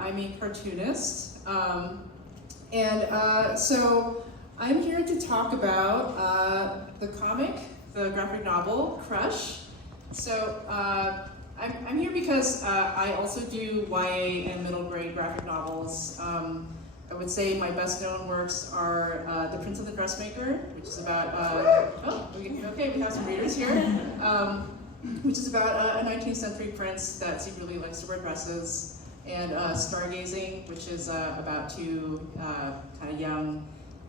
I'm a cartoonist. So I'm here to talk about the comic, the graphic novel, Crush. So I'm here because I also do YA and middle grade graphic novels. I would say my best known works are The Prince and the Dressmaker, which is about, we have some readers here, which is about a 19th century prince that secretly likes to wear dresses, and Stargazing, which is about two kind of young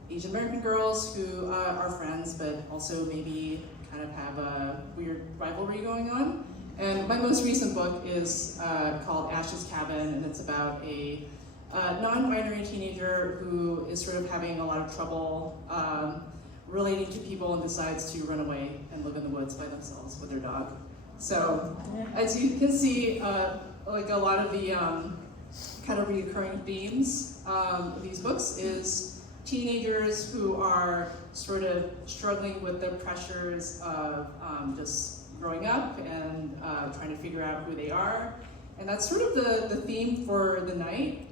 Asian American girls who are friends, but also maybe kind of have a weird rivalry going on. And my most recent book is called Ash's Cabin, and it's about a non-binary teenager who is sort of having a lot of trouble relating to people and decides to run away and live in the woods by themselves with their dog. So, as you can see, like a lot of the kind of recurring themes of these books is teenagers who are sort of struggling with the pressures of just growing up and trying to figure out who they are. And that's sort of the theme for the night.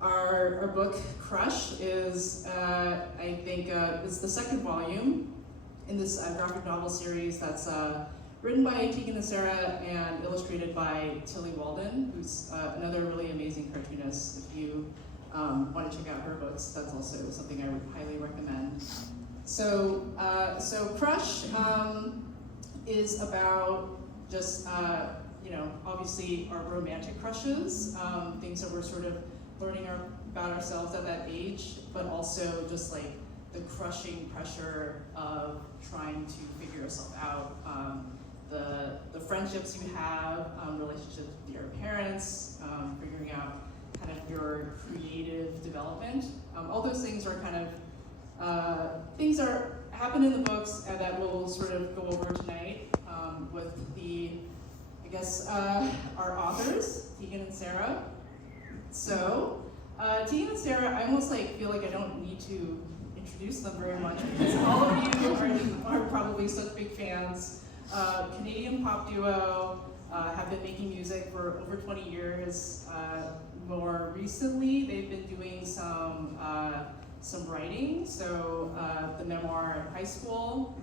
Our book, Crush, is, I think, it's the second volume in this graphic novel series that's written by Tegan and Sara and illustrated by Tilly Walden, who's another really amazing cartoonist. If you want to check out her books, that's also something I would highly recommend. So Crush is about just, obviously our romantic crushes, things that we're sort of learning about ourselves at that age, but also just like the crushing pressure of trying to figure yourself out, the friendships you have, relationships with your parents, figuring out kind of your creative development. All those things are kind of things that happen in the books and that we'll sort of go over tonight with our authors, Tegan and Sara. So, Tegan and Sara, I almost feel like I don't need to introduce them very much because all of you are probably such big fans. Canadian pop duo, have been making music for over 20 years. More recently, they've been doing some writing, so the memoir High School,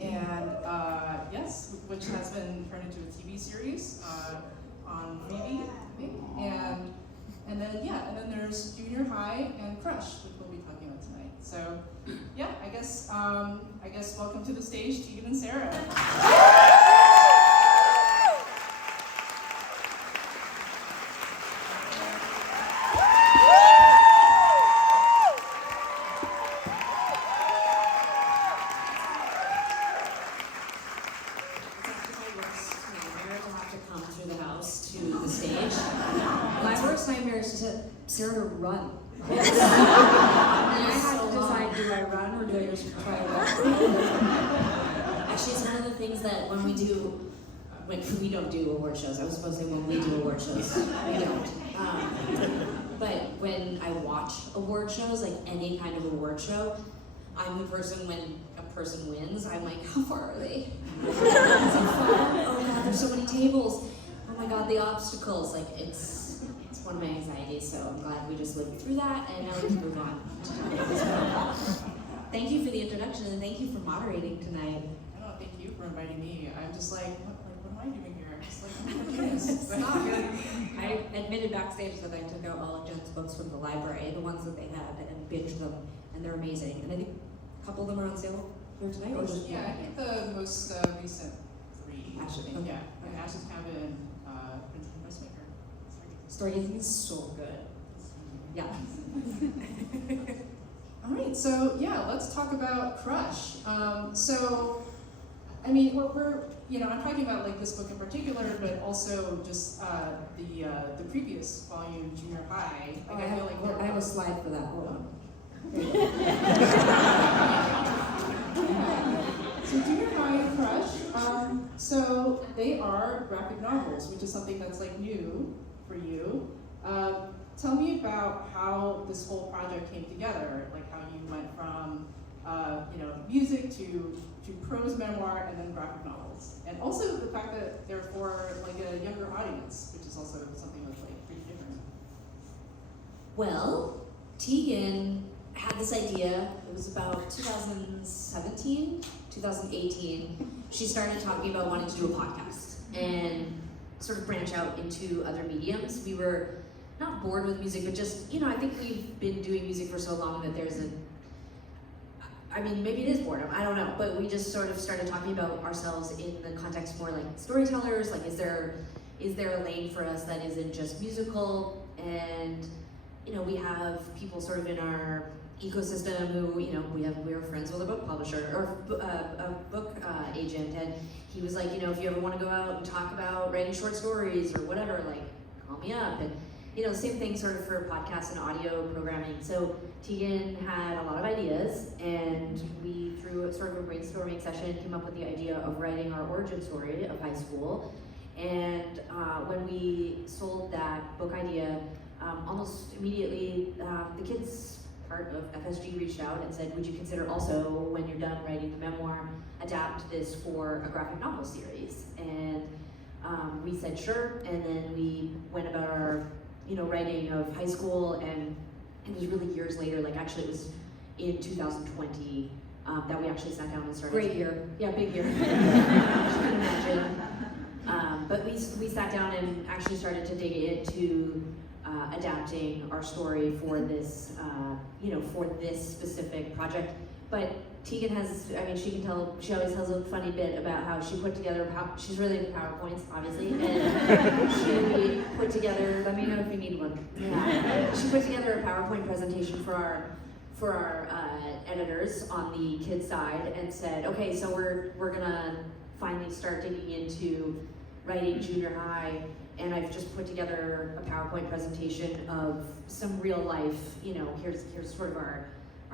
and which has been turned into a TV series on Freevee, I think. And then there's Junior High and Crush, which we'll be talking about tonight. So I guess welcome to the stage, Tegan and Sara. Sara to run. And I had to decide, do I run or do I just try to run? Actually, it's one of the things that when we don't do award shows, I was supposed to say when we do award shows, we don't. But when I watch award shows, like any kind of award show, I'm the person when a person wins, I'm like, how far are they? So far? Oh God, there's so many tables. Oh my God, the obstacles, it's one of my anxieties, so I'm glad we just lived through that, and now we can move on. Thank you for the introduction, and thank you for moderating tonight. No, thank you for inviting me. I'm just what am I doing here? I'm just I'm not good. I admitted backstage that I took out all of Jen's books from the library, the ones that they had, and binged them, and they're amazing. And I think a couple of them are on sale here tonight, or just I think the most recent three. Actually, okay. Ash's Cabin, Prince and Dressmaker. Stargazing is so good. Yeah. All right, so let's talk about Crush. I'm talking about this book in particular, but also just the previous volume, Junior High. I have a slide for that. Hold on. So Junior High and Crush. So they are graphic novels, which is something that's new for you. Tell me about how this whole project came together, how you went from music to prose memoir and then graphic novels, and also the fact that they're for a younger audience, which is also something that's pretty different. Well, Tegan had this idea, it was about 2017, 2018. She started talking about wanting to do a podcast and sort of branch out into other mediums. We were not bored with music, but just, I think we've been doing music for so long that there's maybe it is boredom, I don't know, but we just sort of started talking about ourselves in the context more like storytellers, like is there a lane for us that isn't just musical? And we have people sort of in our ecosystem who, we're friends with a book publisher or a book agent, and he was like, if you ever want to go out and talk about writing short stories or whatever, like, call me up. And the same thing sort of for podcasts and audio programming. So Tegan had a lot of ideas, and we, through sort of a brainstorming session, came up with the idea of writing our origin story of high school. And when we sold that book idea, almost immediately, the kids part of FSG reached out and said, would you consider also, when you're done writing the memoir, adapt this for a graphic novel series? And we said sure, and then we went about our writing of high school, and it was really years later, like actually it was in 2020 that we actually sat down and started. Great year. Yeah, big year. You can imagine. But we sat down and actually started to dig into adapting our story for this, for this specific project. But Tegan has, she always tells a funny bit about how she put together, she's really into PowerPoints, obviously, and she put together, let me know if you need one. Yeah. She put together a PowerPoint presentation for our editors on the kids side and said, okay, so we're gonna finally start digging into writing junior high, and I've just put together a PowerPoint presentation of some real life, here's sort of our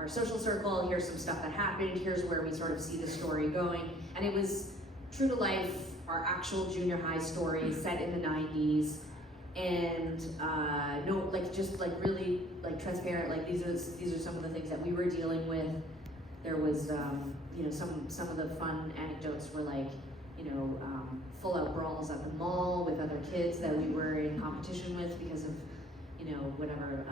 social circle, here's some stuff that happened, here's where we sort of see the story going. And it was true to life, our actual junior high story set in the 90s, and really transparent, these are some of the things that we were dealing with. There was some of the fun anecdotes were full out brawls at the mall with other kids that we were in competition with because of whatever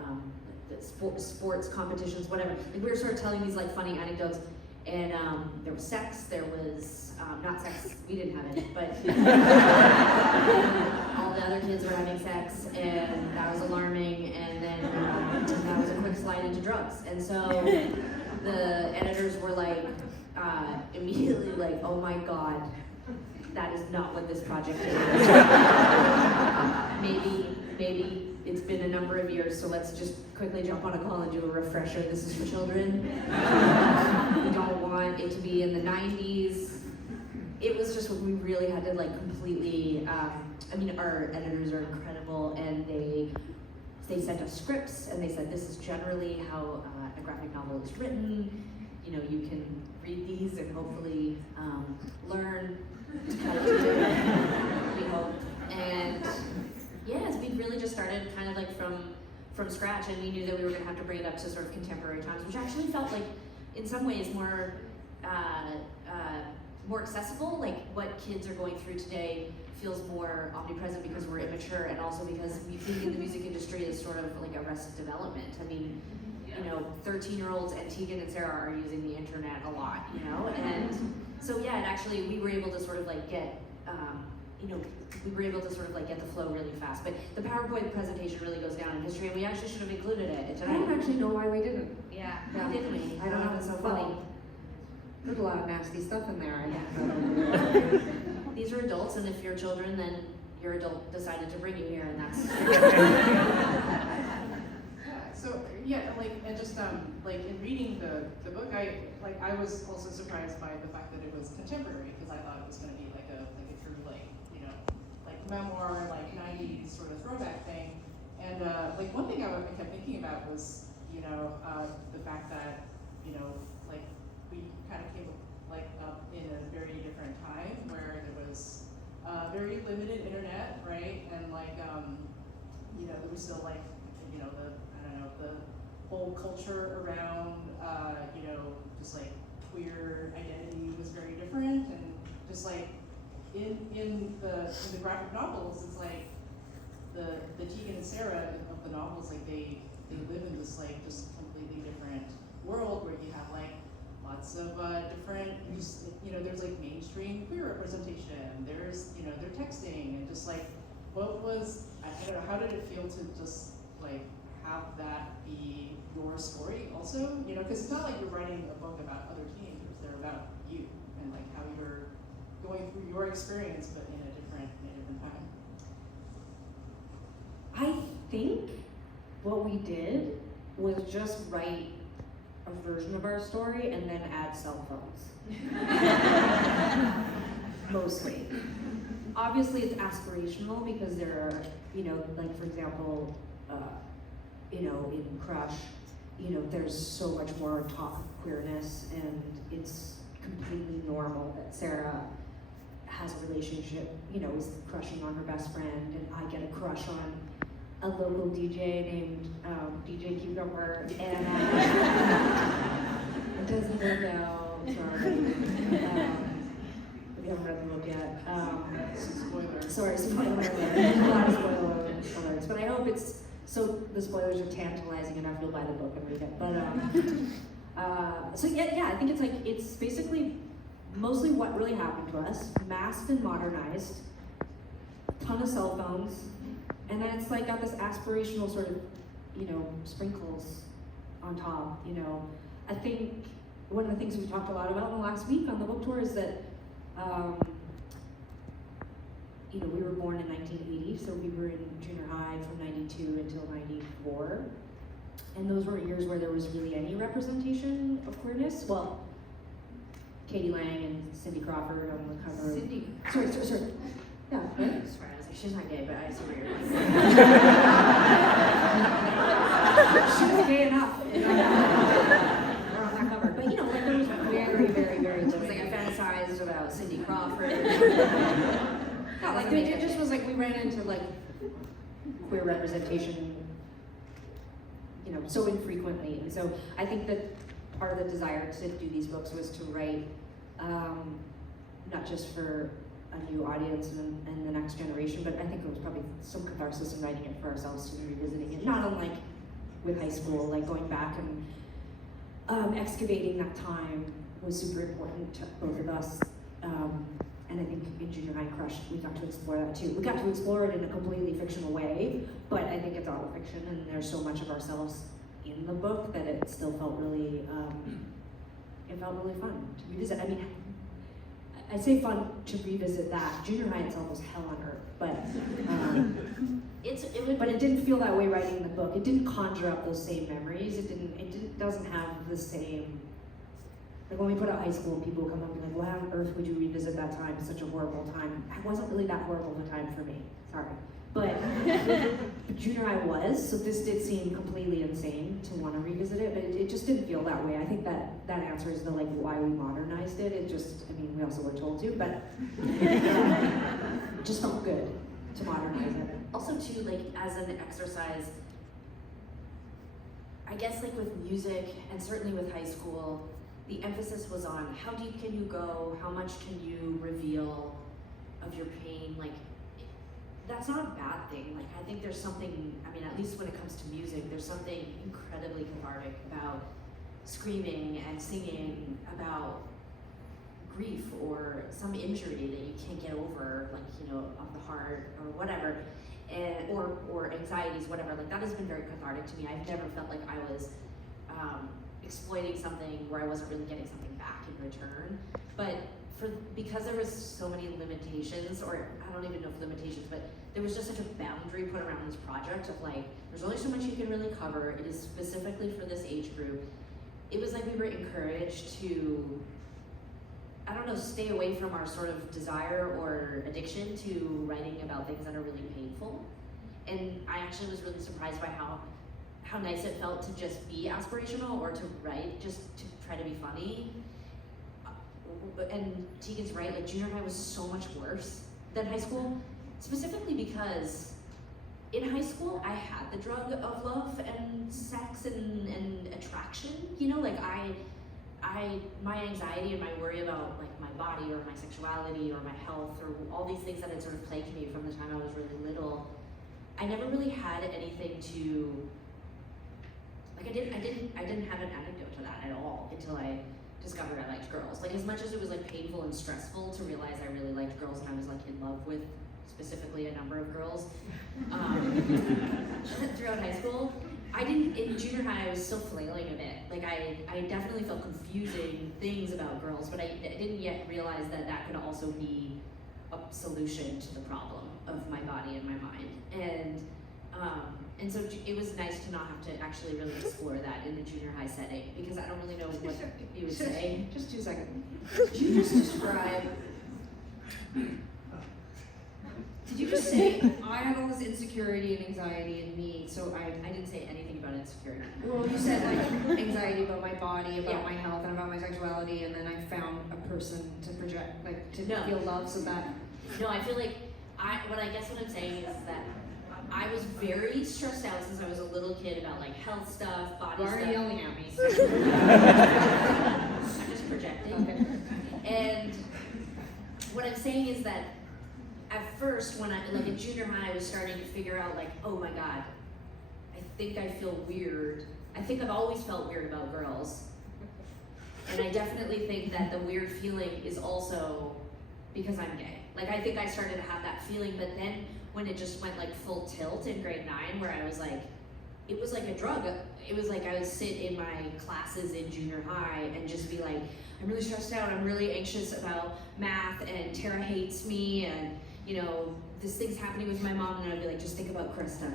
sports competitions, whatever. And we were sort of telling these funny anecdotes, and there was sex, there was not sex, we didn't have it, but all the other kids were having sex, and that was alarming. And then that was a quick slide into drugs. And so the editors were immediately oh my God, that is not what this project is. Maybe it's been a number of years, so let's just quickly jump on a call and do a refresher. This is for children. We don't want it to be in the 90s. It was just what we really had to completely, our editors are incredible, and they sent us scripts, and they said, this is generally how a graphic novel is written. You can read these and hopefully learn how to do it, we hope. And yes, we really just started kind of from scratch, and we knew that we were going to have to bring it up to sort of contemporary times, which actually felt in some ways more accessible. What kids are going through today feels more omnipresent because we're immature, and also because we think in the music industry is sort of arrested development. 13-year-olds and Tegan and Sara are using the internet a lot, and so yeah, and actually we were able to sort of get, we were able to sort of get the flow really fast. But the PowerPoint presentation really goes down in history, and we actually should have included it. I don't actually know why we didn't. Yeah, didn't we? I don't know. It's so funny. There's a lot of nasty stuff in there. Yeah. These are adults, and if you're children, then your adult decided to bring you here, and that's. So and just in reading the book, I was also surprised by the fact that it was contemporary, because I thought it was going to be a true memoir 90s sort of throwback thing. And one thing I kept thinking about was the fact that we kind of came up in a very different time where there was very limited internet, right? And there was still the whole culture around just queer identity was very different, and just in the graphic novels, it's the Tegan and Sara of the novels, they they live in this like just completely different world where you have like lots of different, there's like mainstream queer representation, there's, they're texting, and just like, what was, I don't know, how did it feel to just like have that be your story also? Because it's not like you're writing a book about other teenagers, they're about you, and like how you're going through your experience, but in a different time. I think what we did was just write a version of our story and then add cell phones. Mostly. Obviously it's aspirational because there are, like for example, in Crush, there's so much more talk of queerness, and it's completely normal that Sarah has a relationship, is crushing on her best friend, and I get a crush on a local DJ named DJ Kukumber, and it doesn't work out, sorry. We haven't read the book yet. Spoilers. Sorry, spoiler alert. A lot of spoiler alerts, but I hope so the spoilers are tantalizing enough you'll buy the book and read it. But so yeah, I think it's basically mostly what really happened to us, masked and modernized, ton of cell phones, and then it's like got this aspirational sort of, sprinkles on top, I think one of the things we talked a lot about in the last week on the book tour is that, we were born in 1980, so we were in junior high from 92 until 94. And those were years where there was really any representation of queerness. Well, Katie Lang and Cindy Crawford on the cover. Cindy. Sorry. Yeah, right? Sorry, I was like, she's not gay, but I see where you're going. She was gay enough. We're on that cover. But like there was very, very, very It was like I fantasized about Cindy Crawford. yeah, like it just was like we ran into like queer representation, so infrequently. And so I think that part of the desire to do these books was to write not just for a new audience and the next generation, but I think it was probably some catharsis in writing it for ourselves and revisiting it, not unlike with high school, like going back and excavating that time was super important to both of us. And I think in Junior High Crush, we got to explore that too. We got to explore it in a completely fictional way, but I think it's autofiction, and there's so much of ourselves in the book that it still felt really, fun to revisit. I mean, I say fun to revisit that. Junior High itself was hell on earth, but but it didn't feel that way writing the book. It didn't conjure up those same memories. It doesn't have the same. Like when we put out high school, people come up and be like, why on earth would you revisit that time? It's such a horrible time. It wasn't really that horrible of a time for me, sorry. But junior high was, so this did seem completely insane to want to revisit it, but it just didn't feel that way. I think that answers the why we modernized it. It just, we also were told to, but it just felt good to modernize it. Also too, as an exercise, I guess with music, and certainly with high school, the emphasis was on how deep can you go, how much can you reveal of your pain, that's not a bad thing. I think there's something, at least when it comes to music, there's something incredibly cathartic about screaming and singing about grief or some injury that you can't get over, of the heart or whatever, and or anxieties, whatever. That has been very cathartic to me. I've never felt like I was exploiting something where I wasn't really getting something back in return. But because there was so many limitations, or I don't even know if limitations, but there was just such a boundary put around this project of there's only so much you can really cover. It is specifically for this age group. It was we were encouraged to, stay away from our sort of desire or addiction to writing about things that are really painful. And I actually was really surprised by how nice it felt to just be aspirational or to write, just to try to be funny. And Tegan's right, junior high was so much worse than high school, specifically because in high school I had the drug of love and sex and attraction, my anxiety and my worry about my body or my sexuality or my health or all these things that had sort of plagued me from the time I was really little, I never really had anything to Like I didn't have an anecdote to that at all until I discovered I liked girls. Like as much as it was like painful and stressful to realize I really liked girls and I was like in love with specifically a number of girls throughout high school. In junior high, I was still flailing a bit. Like I definitely felt confusing things about girls, but I didn't yet realize that that could also be a solution to the problem of my body and my mind. And so it was nice to not have to actually really explore that in the junior high setting, because I don't really know what you would say. Just 2 seconds. Did you just describe, did you just say, I have all this insecurity and anxiety in me, so I didn't say anything about insecurity. Well, you said like anxiety about my body, about my health, and about my sexuality, and then I found a person to project, like to feel love, so that. No, I feel like, what I'm saying is that I was very stressed out since I was a little kid about like health stuff, body stuff. Why are you yelling at me? I'm just projecting. Okay. And what I'm saying is that at first, when in junior high, I was starting to figure out like, oh my God, I think I feel weird. I think I've always felt weird about girls. And I definitely think that the weird feeling is also because I'm gay. Like I think I started to have that feeling, but then when it just went like full tilt in grade 9, where I was like, it was like a drug. It was like I would sit in my classes in junior high and just be like, I'm really stressed out, I'm really anxious about math, and Tara hates me, and you know, this thing's happening with my mom, and I'd be like, just think about Krista.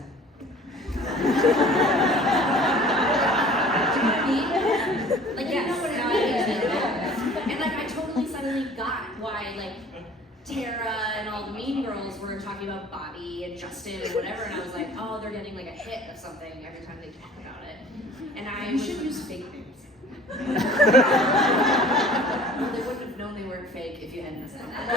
Like, yeah, no, and like I totally suddenly got why like Tara and all the mean girls were talking about Bobby and Justin and whatever, and I was like, oh, they're getting like a hit of something every time they talk about it. And You should use fake names. Well, they wouldn't have known they weren't fake if you hadn't said that.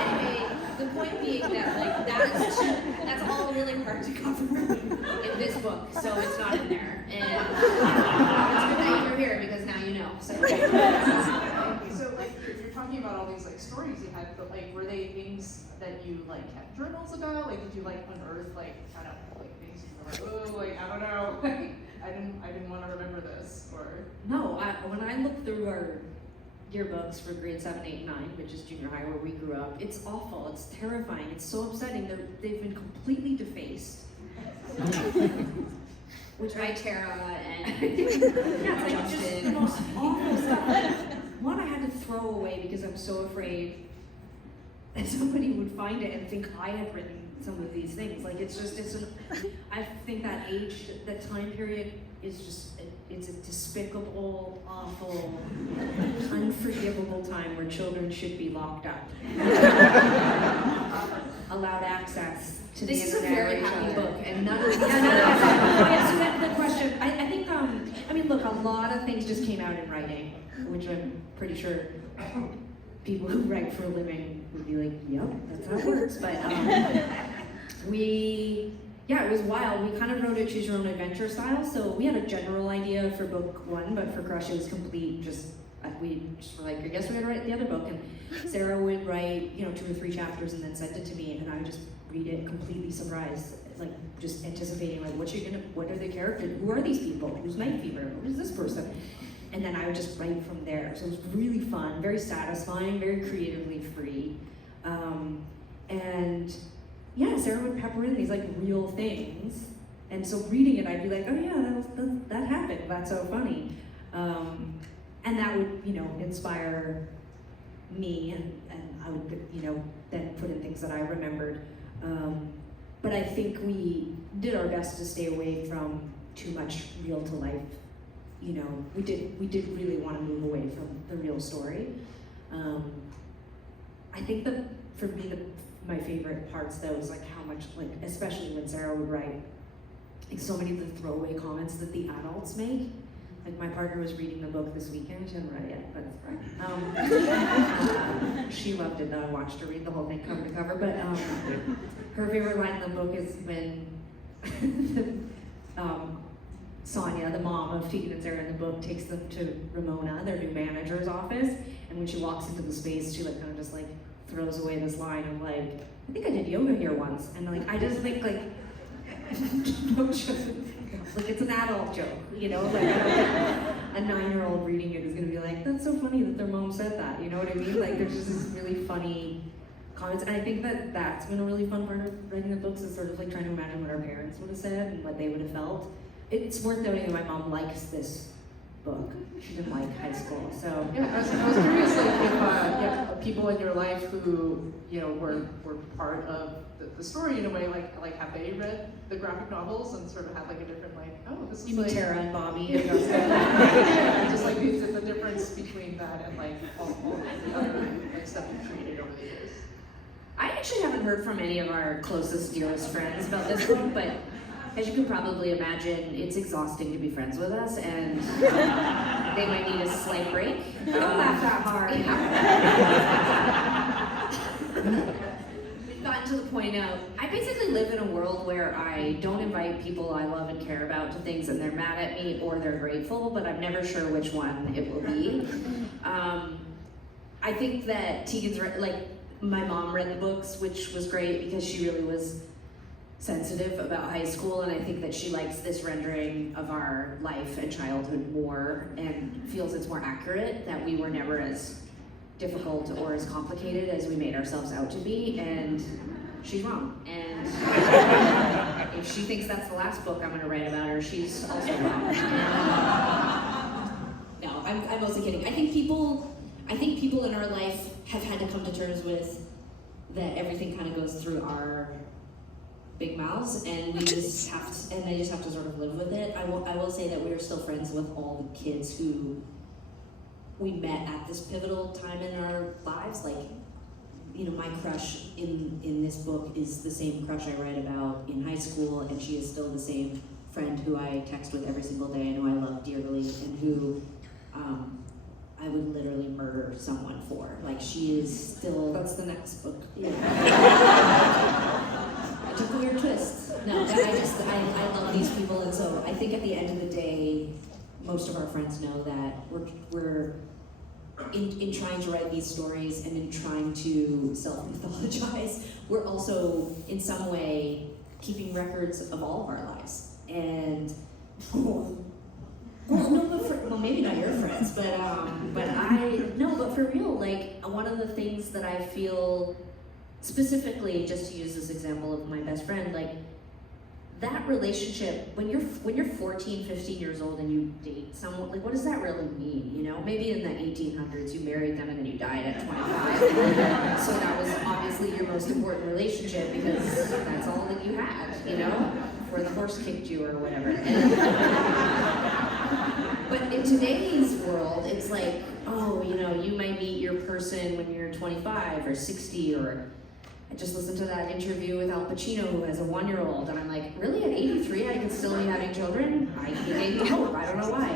Anyway, the point being that like that's all really hard to cover in this book, so it's not in there. And it's good that you're here because now you know. So. So like you're talking about all these like stories you had, but like were they things that you like kept journals about? Like did you like unearth like kind of like things you were like, oh, like I don't know, like I didn't want to remember this, or No, when I look through our yearbooks for grade 7, 8, 9, which is junior high where we grew up, it's awful, it's terrifying, it's so upsetting. They've been completely defaced. Which by Tara and yeah, it's like just the most awful stuff. One I had to throw away because I'm so afraid that somebody would find it and think I had written some of these things. Like I think that age, that time period is just, it's a despicable, awful, unforgivable time where children should be locked up. Allowed access to the internet. This is a very happy book, and none of So that's the question. I think, I mean, look, a lot of things just came out in writing, which I'm pretty sure people who write for a living would be like, yep, that's how it works. But it was wild. We kind of wrote a choose your own adventure style. So we had a general idea for book 1, but for Crush it was complete. We just were like, I guess we're gonna write the other book. And Sarah would write, 2 or 3 chapters and then send it to me, and I would just read it completely surprised, like just anticipating, like, what are the characters? Who are these people? Who's Night Fever? Who is this person? And then I would just write from there. So it was really fun, very satisfying, very creatively free. And yeah, Sarah would pepper in these like real things. And so reading it, I'd be like, oh yeah, that happened. That's so funny. And that would, inspire me, and I would, then put in things that I remembered. But I think we did our best to stay away from too much real to life. We did really want to move away from the real story. I think that for me, my favorite parts though is like how much, like especially when Sarah would write, like so many of the throwaway comments that the adults make. Like my partner was reading the book this weekend. She hadn't read it yet, but it's right. She loved it though. I watched her read the whole thing cover to cover. But her favorite line in the book is when Sonia, the mom of Tegan and Sara in the book, takes them to Ramona, their new manager's office, and when she walks into the space, she like kind of just like throws away this line of like, I think I did yoga here once, and like I just think like, Like, it's an adult joke, you know? Like, I don't think a 9-year-old reading it is gonna be like, that's so funny that their mom said that, you know what I mean? Like, there's just this really funny comments, and I think that that's been a really fun part of writing the books, is sort of like trying to imagine what our parents would have said and what they would have felt. It's worth noting that my mom likes this book. She didn't like high school, so. Yeah, I was curious, like, if people in your life who, you know, were part of the story in a way, like have they read the graphic novels and sort of had like a different, like, oh, this is You mean like Tara and Bobby? yeah, just like the difference between that and like all the other like stuff you've created over the years. I actually haven't heard from any of our closest, dearest friends about this book, but as you can probably imagine, it's exhausting to be friends with us, and they might need a slight break. Don't laugh that hard. We've gotten to the point of, I basically live in a world where I don't invite people I love and care about to things, and they're mad at me or they're grateful, but I'm never sure which one it will be. I think that Tegan's, like, my mom read the books, which was great because she really was sensitive about high school, and I think that she likes this rendering of our life and childhood more and feels it's more accurate, that we were never as difficult or as complicated as we made ourselves out to be, and she's wrong. And if she thinks that's the last book I'm going to write about her, she's also wrong. No, I'm mostly kidding. I think people in our life have had to come to terms with that everything kind of goes through our big mouths, and we just have to, and they just have to sort of live with it. I will say that we are still friends with all the kids who we met at this pivotal time in our lives. Like, you know, my crush in this book is the same crush I write about in high school, and she is still the same friend who I text with every single day and who I love dearly, and who I would literally murder someone for. Like, she is still. That's the next book. Yeah. It took a weird twist. No, but I love these people, and so I think at the end of the day, most of our friends know that we're in trying to write these stories and in trying to self-mythologize, we're also in some way keeping records of all of our lives. And well, maybe not your friends, but for real, like, one of the things that I feel specifically, just to use this example of my best friend, like, that relationship, when you're 14, 15 years old and you date someone, like, what does that really mean, you know? Maybe in the 1800s you married them and then you died at 25. So that was obviously your most important relationship because that's all that you had, you know? Or the horse kicked you or whatever. But in today's world, it's like, oh, you know, you might meet your person when you're 25 or 60, or I just listened to that interview with Al Pacino who has a 1-year-old, and I'm like, really, at 83 I can still be having children? He gave me hope, I don't know why.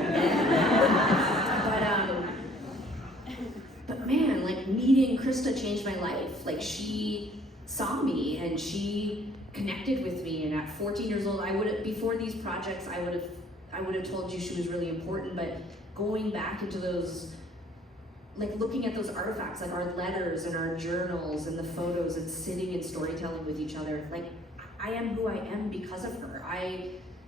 But man, like, meeting Krista changed my life. Like, she saw me and she connected with me, and at 14 years old, before these projects, I would have told you she was really important, but going back into those, like, looking at those artifacts, like our letters and our journals and the photos and sitting and storytelling with each other, like, I am who I am because of her.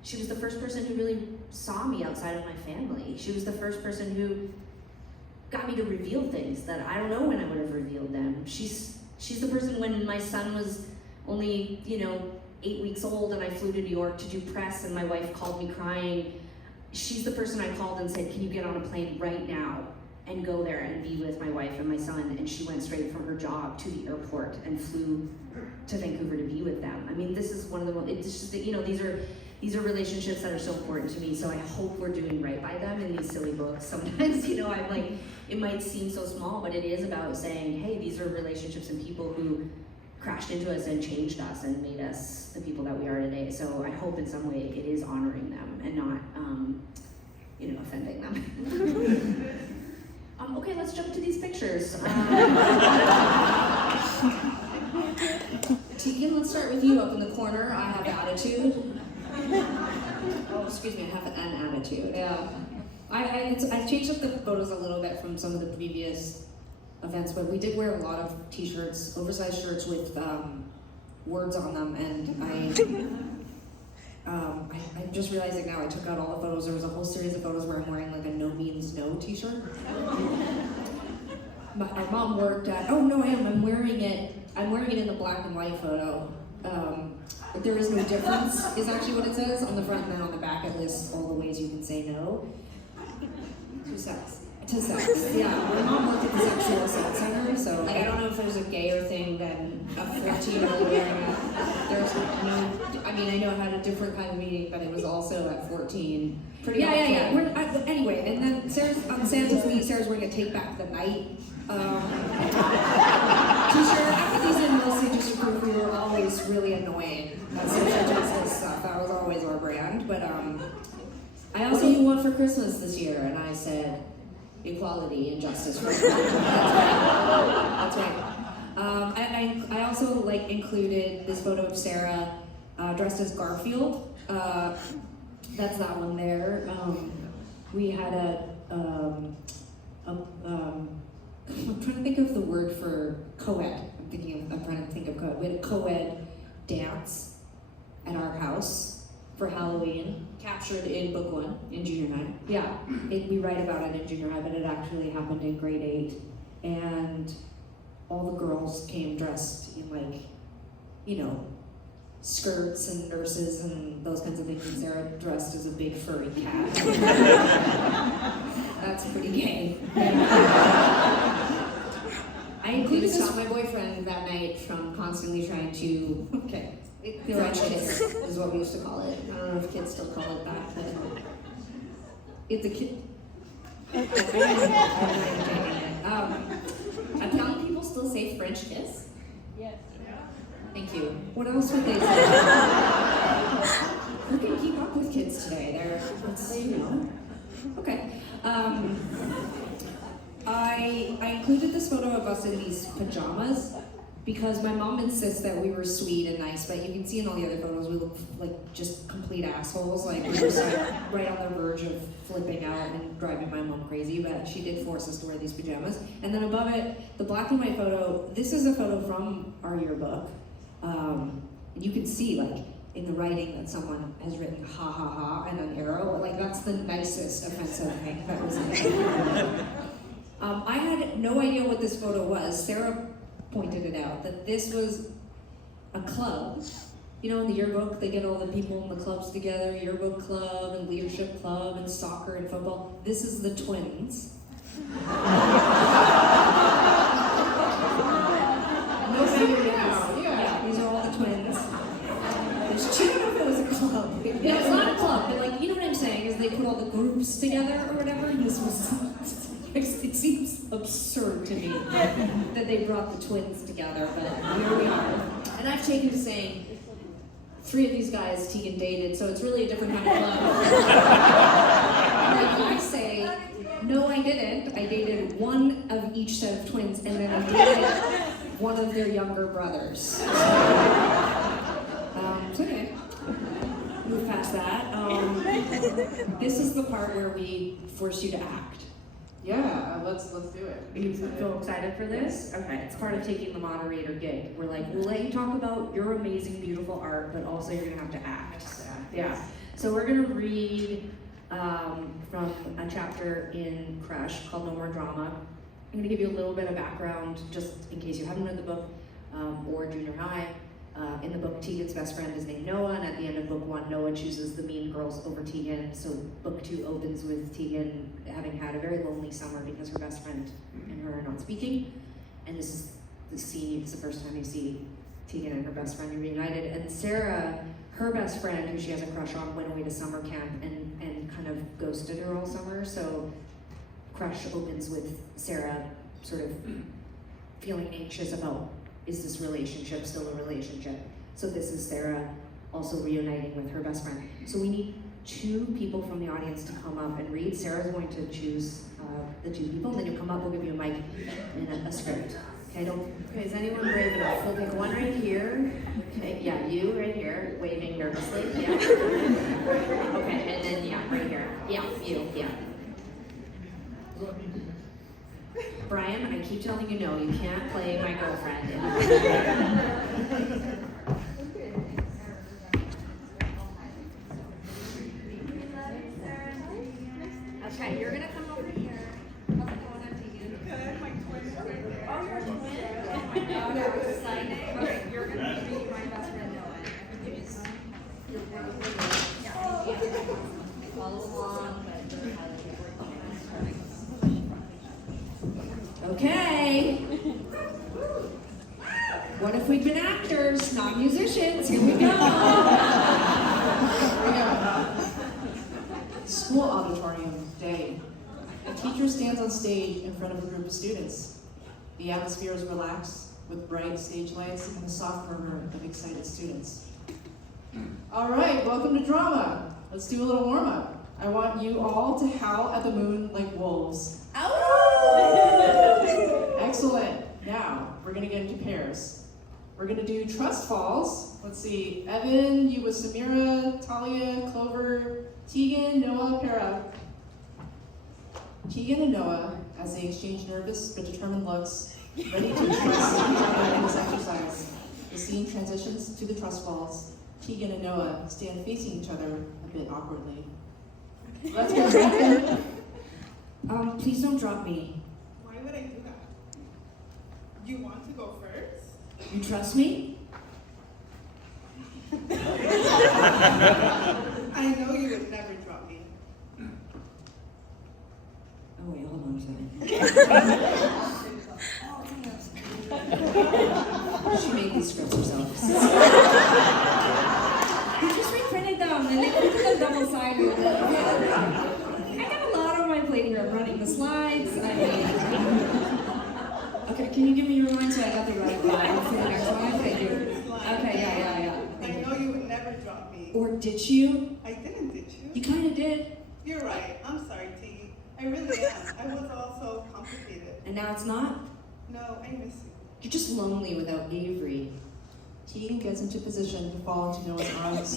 She was the first person who really saw me outside of my family. She was the first person who got me to reveal things that I don't know when I would have revealed them. She's the person when my son was only, 8 weeks old and I flew to New York to do press and my wife called me crying. She's the person I called and said, can you get on a plane right now and go there and be with my wife and my son? And she went straight from her job to the airport and flew to Vancouver to be with them. I mean, this is one of the most, it's just, these are relationships that are so important to me, so I hope we're doing right by them in these silly books. Sometimes, I'm like, it might seem so small, but it is about saying, hey, these are relationships and people who crashed into us and changed us and made us the people that we are today. So I hope in some way it is honoring them and not, offending them. Okay, let's jump to these pictures. Tegan, let's start with you up in the corner. I have attitude. Oh, excuse me, I have an attitude. Yeah. I changed up the photos a little bit from some of the previous events, but we did wear a lot of t-shirts, oversized shirts with words on them, and I'm just realizing now I took out all the photos. There was a whole series of photos where I'm wearing like a no means no t-shirt. My mom worked at, oh no I am, I'm wearing it in the black and white photo. But there is no difference is actually what it says. On the front and then on the back it lists all the ways you can say no. To sex. To sex, yeah. My mom worked at the sexual assault center, so Like, I don't know if there's a gayer thing than a 14-year-old wearing a, there's no, I mean, I know it had a different kind of meaning, but it was also at 14. Pretty Yeah. awful. Anyway, and then Sarah's, on Santa's knee, Sarah's wearing a Take Back the Night t-shirt. After these in mostly just to prove we were always really annoying. That's social justice stuff. That was always our brand, but I What also, do you want for Christmas this year? And I said, equality and justice for everyone. That's right. I also like included this photo of Sarah dressed as Garfield. That's that one there. We had I'm trying to think of the word for co-ed. I'm trying to think of co-ed. We had a co-ed dance at our house for Halloween. Captured in book 1 in junior high. Yeah, we write about it in junior high, but it actually happened in grade 8. And all the girls came dressed in like, you know, skirts and nurses and those kinds of things. And Sarah dressed as a big furry cat. That's pretty gay. I included Did this. stop my boyfriend that night from constantly trying to Okay. French kiss is what we used to call it. I don't know if kids still call it that, but It's a kid. young people still say French kiss. Yes. Thank you. What else would they say? Who can keep up with kids today? Let's you know. Okay. I included this photo of us in these pajamas because my mom insists that we were sweet and nice, but you can see in all the other photos we look like just complete assholes. Like we were just like right on the verge of flipping out and driving my mom crazy, but she did force us to wear these pajamas. And then above it, the black and white photo, this is a photo from our yearbook. And you can see like in the writing that someone has written ha ha ha and an arrow. Like that's the nicest offensive thing that was in it. I had no idea what this photo was. Sarah pointed it out, that this was a club. You know, in the yearbook, they get all the people in the clubs together, yearbook club and leadership club and soccer and football. This is the twins. No figure it out. Yeah, these are all the twins. There's two of them as a club. Yeah, it's not a club, but like, You know what I'm saying, is they put all the groups together or whatever, and this was, it seems absurd to me that they brought the twins together, but here we are. and I've taken to saying 3 of these guys Tegan dated, so it's really a different kind of club. Like I say, no I didn't. I dated one of each set of twins, and then I dated one of their younger brothers. So okay. Move past that. This is the part where we force you to act. Yeah, let's do it. Are you feel excited for this? Okay, it's part of taking the moderator gig. We're like, we'll let you talk about your amazing, beautiful art, but also you're gonna have to act. Yeah. So we're gonna read from a chapter in Crush called No More Drama. I'm gonna give you a little bit of background, just in case you haven't read the book or junior high. In the book, Tegan's best friend is named Noah, and at the end of book 1, Noah chooses the mean girls over Tegan. So book 2 opens with Tegan having had a very lonely summer because her best friend and her are not speaking. And this is the scene, it's the first time you see Tegan and her best friend reunited. And Sara, her best friend, who she has a crush on, went away to summer camp and kind of ghosted her all summer. So Crush opens with Sara sort of feeling anxious about, is this relationship still a relationship? So this is Sara also reuniting with her best friend. So we need 2 people from the audience to come up and read. Sarah's going to choose the 2 people, and then you'll come up, we'll give you a mic and a script. Okay, Okay, is anyone brave enough? We'll pick one right here. Okay, yeah, you right here, waving nervously. Yeah. Okay, and then yeah, right here. Yeah, you, yeah. Brian, I keep telling you no, you can't play my girlfriend. Okay. What if we'd been actors, not musicians? Here we go. School auditorium day. A teacher stands on stage in front of a group of students. The atmosphere is relaxed with bright stage lights and the soft murmur of excited students. All right, welcome to drama. Let's do a little warm up. I want you all to howl at the moon like wolves. Ow! Excellent. Now, we're gonna get into pairs. We're gonna do trust falls. Let's see, Evan, you with Samira, Talia, Clover, Tegan, Noah, Para. Tegan and Noah, as they exchange nervous but determined looks, ready to trust each other in this exercise. The scene transitions to the trust falls. Tegan and Noah stand facing each other a bit awkwardly. Let's get started. Please don't drop me. Why would I do that? You want to go first? You trust me? I know you would never drop me. Oh wait, hold on a second. She made these scripts herself. We just reprinted them and they printed them double-sided. I got a lot on my plate here. I'm running the slides. Okay, can you give me your line so I got the right line for the next one? Thank you. Okay, yeah. I know you would never drop me. Or did you? I didn't, did you? You kind of did. You're right. I'm sorry, Tiggy. I really am. I was all so complicated. And now it's not? No, I miss you. You're just lonely without Avery. Tegan gets into position to fall into Noah's arms.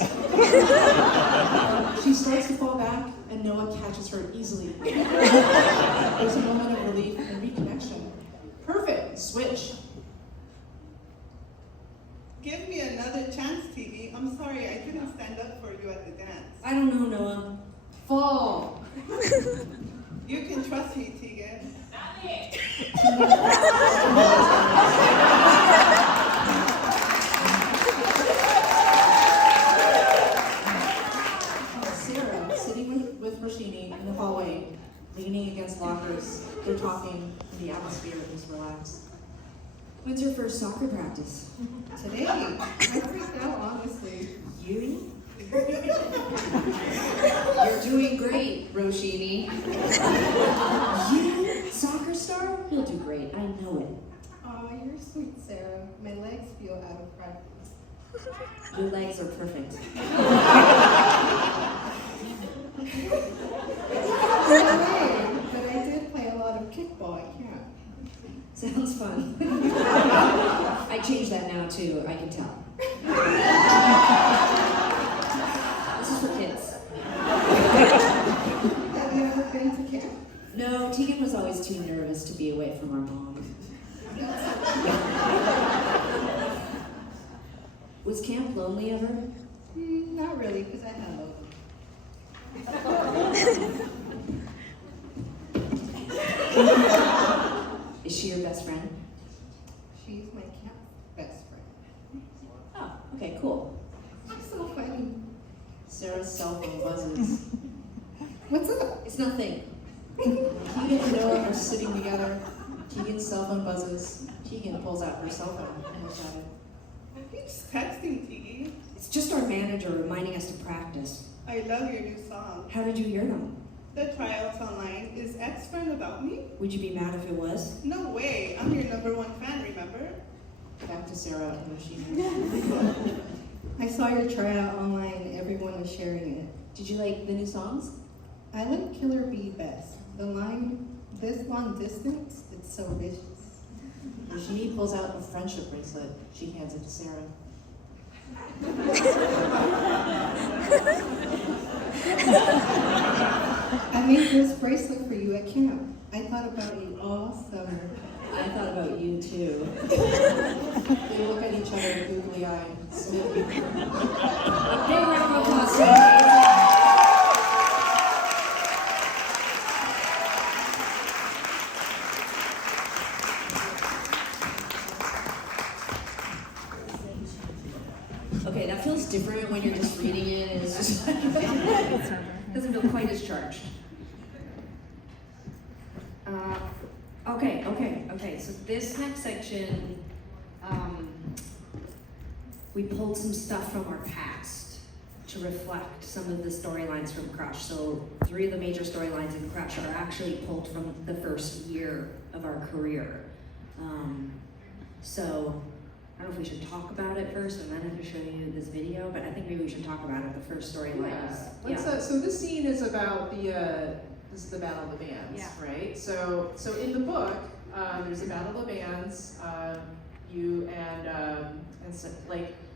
She starts to fall back, and Noah catches her easily. There's a moment of relief and reconnection. Perfect. Switch. Give me another chance, Tiggy. I'm sorry, I didn't stand up for you at the dance. I don't know, Noah. Fall. You can trust me, Tegan. Sara, sitting with Roshini in the hallway, leaning against lockers. They're talking, and the atmosphere is relaxed. When's your first soccer practice? Today, I freaked out, honestly. You? You're doing great, Roshini. You? Soccer star? He'll do great, I know it. Oh, you're sweet, Sarah. My legs feel out of practice. Your legs are perfect. But I did play a lot of kickball at camp. Sounds fun. I changed that now too, I can tell. This is for kids. Have you ever been to camp? No, Tegan was always too nervous to be away from our mom. Was camp lonely ever? Not really, because I had Is she your best friend? She's my camp best friend. Oh, okay, cool. She's so funny. Sarah's cell phone buzzes. What's up? It's nothing. Tegan and Noah are sitting together. Tegan's cell phone buzzes. Tegan pulls out her cell phone and looks at it. He's texting, Tiggy. It's just our manager reminding us to practice. I love your new song. How did you hear them? The tryouts online. Is X friend about me? Would you be mad if it was? No way. I'm your #1 fan, remember? Back to Sarah and Roshini. I saw your tryout online. Everyone was sharing it. Did you like the new songs? I like Killer Bee best. The line, this long distance, it's so vicious. Roshini pulls out a friendship bracelet. She hands it to Sarah. I made this bracelet for you at camp. I thought about you all summer. I thought about you too. They look at each other googly-eyed, smiling. Big round of applause. Okay, that feels different when you're just reading it. It's just doesn't feel quite as charged. Okay. Okay, so this next section, we pulled some stuff from our past to reflect some of the storylines from Crush. So 3 of the major storylines in Crush are actually pulled from the first year of our career. So I don't know if we should talk about it first and then I can show you this video, but I think maybe we should talk about it. The first storyline is, So this scene is about this is the Battle of the Bands, right? So in the book, there's a Battle of the Bands.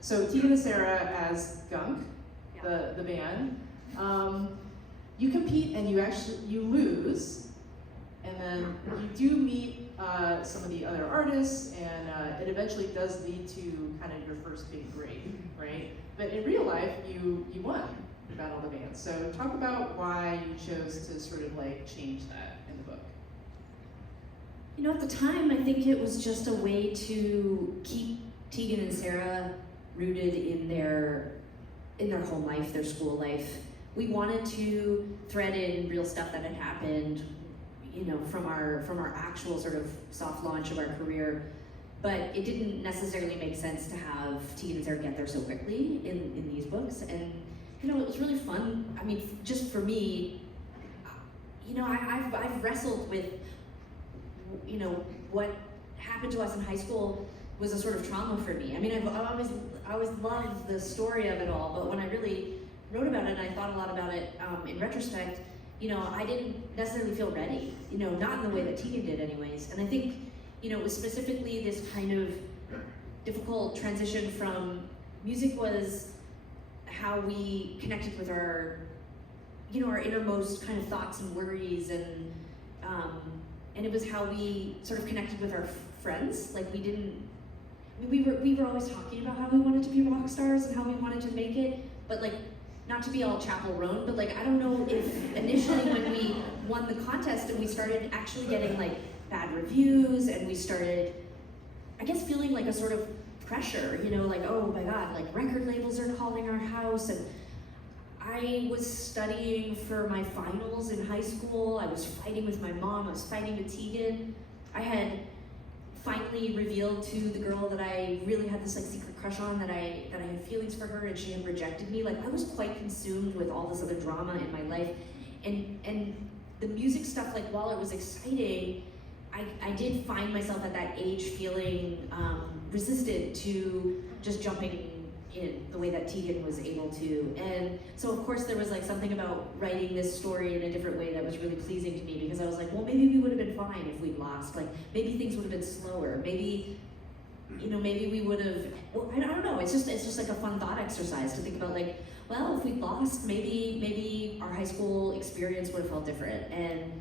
So Tegan and Sara as Gunk, the band. You compete and you lose, and then you do meet some of the other artists, and it eventually does lead to kind of your first big break, right? But in real life, you won the Battle of the Bands. So talk about why you chose to sort of like change that in the book. you know, at the time, I think it was just a way to keep Tegan and Sara rooted in their home life, their school life. We wanted to thread in real stuff that had happened, you know, from our actual sort of soft launch of our career, but it didn't necessarily make sense to have Tegan and Sara get there so quickly in these books. And you know, it was really fun. I mean, just for me, you know, I've wrestled with, you know, what happened to us in high school was a sort of trauma for me. I mean, I always loved the story of it all, but when I really wrote about it and I thought a lot about it in retrospect, you know, I didn't necessarily feel ready, you know, not in the way that Tegan did anyways. And I think, you know, it was specifically this kind of difficult transition from music was how we connected with our, you know, our innermost kind of thoughts and worries, and it was how we sort of connected with our friends. Like we were always talking about how we wanted to be rock stars and how we wanted to make it, but like, not to be all Chapel Roan, but like, I don't know if initially when we won the contest and we started actually getting like bad reviews, and we started, I guess, feeling like a sort of pressure, you know, like, oh my God, like record labels are calling our house. And I was studying for my finals in high school. I was fighting with my mom, I was fighting with Tegan. I had finally revealed to the girl that I really had this like secret crush on, that I had feelings for her, and she had rejected me. Like, I was quite consumed with all this other drama in my life, and the music stuff, like, while it was exciting, I did find myself at that age feeling resistant to just jumping in the way that Tegan was able to. And so of course there was like something about writing this story in a different way that was really pleasing to me, because I was like, well, maybe we would have been fine if we'd lost. Like, maybe things would have been slower. Maybe, you know, maybe we would have, well, I don't know. It's just like a fun thought exercise to think about, like, well, if we'd lost, maybe our high school experience would have felt different. And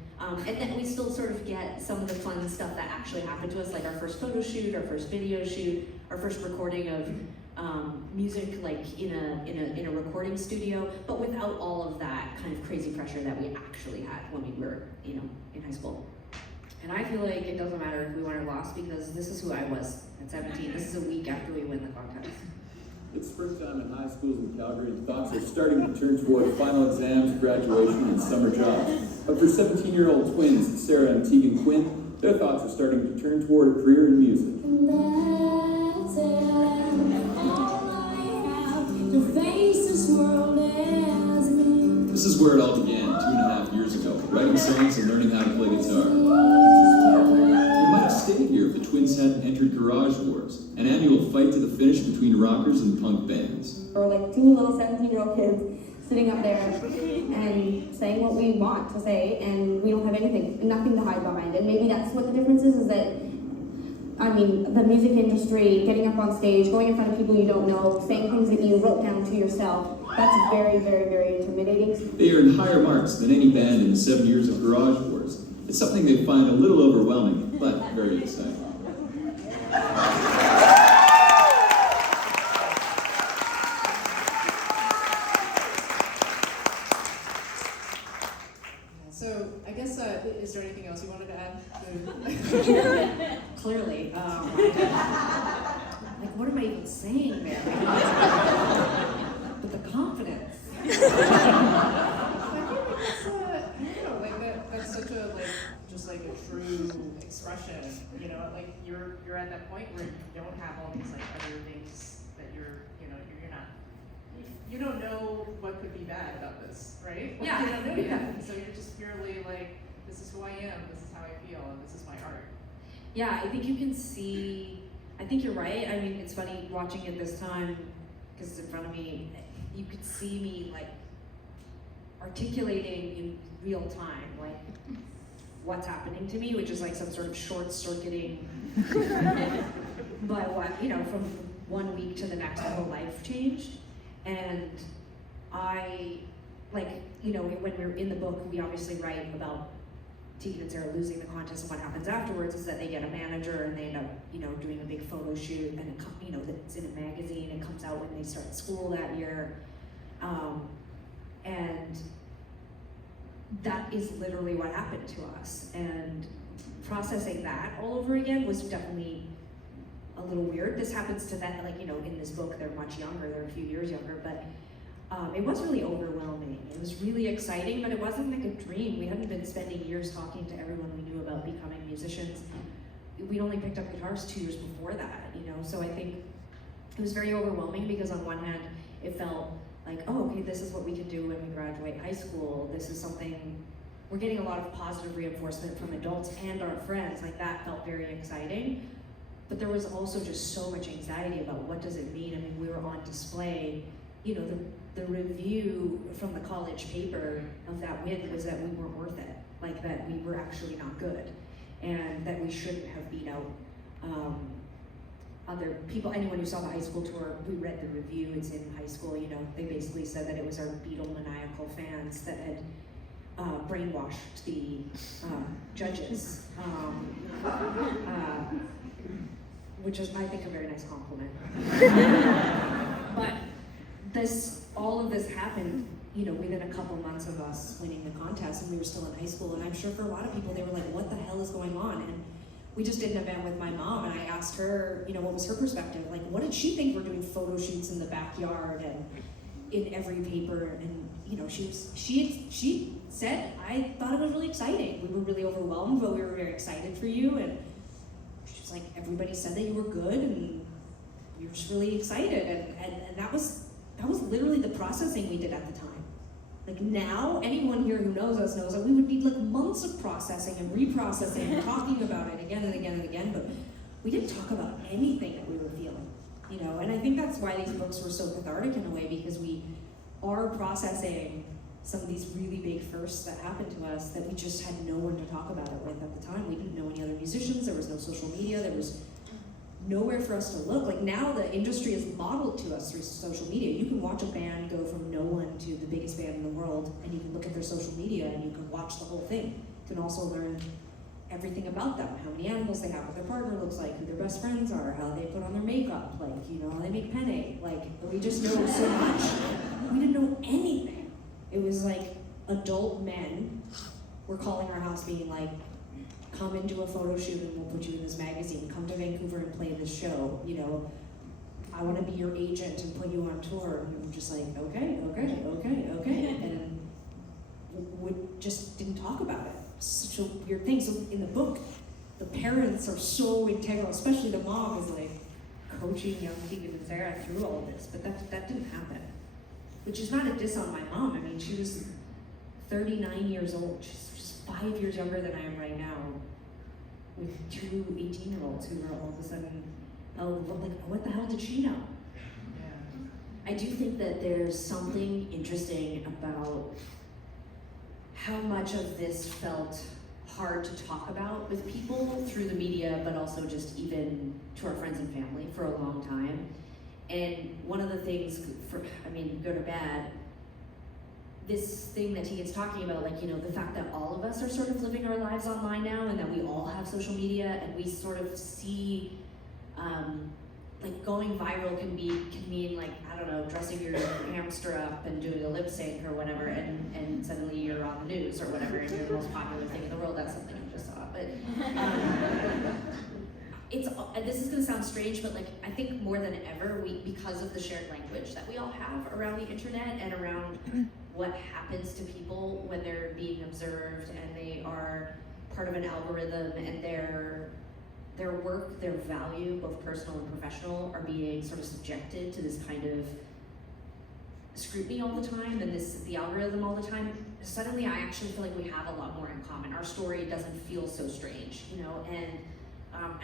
then we still sort of get some of the fun stuff that actually happened to us, like our first photo shoot, our first video shoot, our first recording of music, like in a recording studio, but without all of that kind of crazy pressure that we actually had when we were, you know, in high school. And I feel like it doesn't matter if we won or lost, because this is who I was at 17. This is a week after we win the contest. It's springtime in high schools in Calgary, and thoughts are starting to turn toward final exams, graduation, and summer jobs. But for 17-year-old twins, Sara and Tegan Quinn, their thoughts are starting to turn toward a career in music. This is where it all began 2.5 years ago, writing songs and learning how to play guitar. We might have stayed here if the twins hadn't entered Garage Wars, an annual fight to the finish between rockers and punk bands. We're like two little 17-year-old kids sitting up there and saying what we want to say, and we don't have nothing to hide behind. And maybe that's what the difference is that, I mean, the music industry, getting up on stage, going in front of people you don't know, saying things that you wrote down to yourself, that's very, very, very intimidating. They earned higher marks than any band in the 7 years of Garage Wars. It's something they find a little overwhelming, but very exciting. So I guess, is there anything else you wanted to add? Clearly. Like, what am I even saying there? But the confidence. I feel like that's, I don't know, like that's such a, like, just like like a true expression, you know, like you're at that point where you don't have all these like other things that you're not, you don't know what could be bad about this, right? Yeah. You don't know yet, and so you're just purely like, this is who I am, this is how I feel, and this is my art. Yeah, I think you can see, I think you're right. I mean, it's funny watching it this time, because it's in front of me, you could see me like articulating in real time, like what's happening to me, which is like some sort of short-circuiting, but what, you know, from 1 week to the next, my whole life changed. And I, like, you know, when we're in the book, we obviously write about Tegan and Sara losing the contest, and what happens afterwards is that they get a manager and they end up, you know, doing a big photo shoot, and it, you know, it's in a magazine. It comes out when they start school that year, and that is literally what happened to us. And processing that all over again was definitely a little weird. This happens to them, like, you know, in this book, they're much younger, they're a few years younger, but it was really overwhelming. It was really exciting, but it wasn't like a dream. We hadn't been spending years talking to everyone we knew about becoming musicians. We'd only picked up guitars 2 years before that, you know? So I think it was very overwhelming because on one hand, it felt like, oh, okay, this is what we can do when we graduate high school. This is something, we're getting a lot of positive reinforcement from adults and our friends. Like, that felt very exciting. But there was also just so much anxiety about what does it mean. I mean, we were on display, you know, the review from the college paper of that win was that we weren't worth it, like that we were actually not good, and that we shouldn't have beat out other people. Anyone who saw the high school tour, we read the review, it's in high school, you know, they basically said that it was our Beatle-maniacal fans that had brainwashed the judges, which is, I think, a very nice compliment. But all of this happened, you know, within a couple months of us winning the contest, and we were still in high school. And I'm sure for a lot of people, they were like, what the hell is going on? And we just did an event with my mom, and I asked her, you know, what was her perspective? Like, what did she think? We're doing photo shoots in the backyard and in every paper. And, you know, she said, I thought it was really exciting. We were really overwhelmed, but we were very excited for you. And she was like, everybody said that you were good, and we were just really excited. And that was literally the processing we did at the time. Like, now, anyone here who knows us knows that we would need like months of processing and reprocessing and talking about it again and again and again, but we didn't talk about anything that we were feeling, you know? And I think that's why these books were so cathartic in a way, because we are processing some of these really big firsts that happened to us that we just had no one to talk about it with at the time. We didn't know any other musicians, there was no social media, there was nowhere for us to look. Like, now the industry is modeled to us through social media. You can watch a band go from no one to the biggest band in the world, and you can look at their social media and you can watch the whole thing. You can also learn everything about them, how many animals they have, what their partner looks like, who their best friends are, how they put on their makeup, like, you know, how they make penne. Like, we just know so much. We didn't know anything. It was like adult men were calling our house being like, come and do a photo shoot and we'll put you in this magazine. Come to Vancouver and play this show. You know, I want to be your agent and put you on tour. And we're just like, okay. And we just didn't talk about it. Such a weird thing. So in the book, the parents are so integral, especially the mom is like coaching young Tegan and Sara through all of this, but that didn't happen. Which is not a diss on my mom. I mean, she was 39 years old. She's 5 years younger than I am right now, with 2 18-year-olds who are all of a sudden, like, what the hell did she know? I do think that there's something interesting about How much of this felt hard to talk about with people through the media, but also just even to our friends and family for a long time. And one of the things, good or bad, this thing that Tegan's talking about, like, you know, the fact that all of us are sort of living our lives online now, and that we all have social media, and we sort of see, like, going viral can mean, like, I don't know, dressing your hamster up and doing a lip sync or whatever, and suddenly you're on the news or whatever, and you're the most popular thing in the world. That's something you just saw, but this is gonna sound strange, but like, I think more than ever, because of the shared language that we all have around the internet and around what happens to people when they're being observed and they are part of an algorithm, and their work, their value, both personal and professional, are being sort of subjected to this kind of scrutiny all the time, and the algorithm all the time. Suddenly I actually feel like we have a lot more in common. Our story doesn't feel so strange, you know, and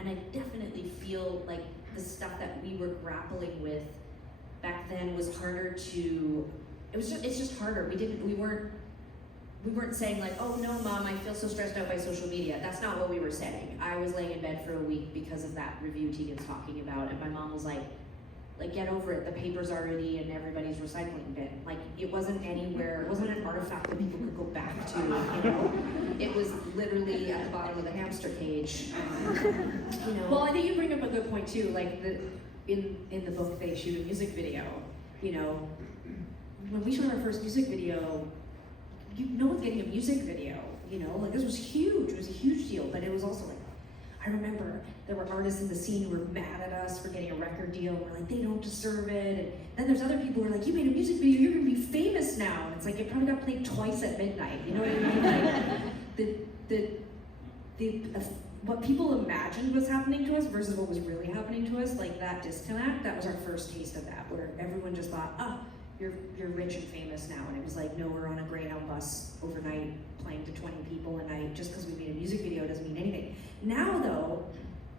I definitely feel like the stuff that we were grappling with back then was harder to, it's just harder. We weren't saying like, oh no mom, I feel so stressed out by social media. That's not what we were saying. I was laying in bed for a week because of that review Tegan's talking about, and my mom was like get over it, the paper's already in everybody's recycling bin. Like, it wasn't anywhere, it wasn't an artifact that people could go back to, you know? It was literally at the bottom of the hamster cage, you know? Well, I think you bring up a good point too, like in the book they shoot a music video, you know? When we shot our first music video, no one's getting a music video, you know? Like, this was huge, it was a huge deal, but it was also like, I remember there were artists in the scene who were mad at us for getting a record deal. We're like, they don't deserve it. And then there's other people who are like, you made a music video, you're gonna be famous now. And it's like, it probably got played twice at midnight. You know what I mean? Like, what people imagined was happening to us versus what was really happening to us, like that disconnect, that was our first taste of that, where everyone just thought, oh, you're rich and famous now. And it was like, no, we're on a Greyhound bus overnight playing to 20 people a night. Just because we made a music video doesn't mean anything. Now though,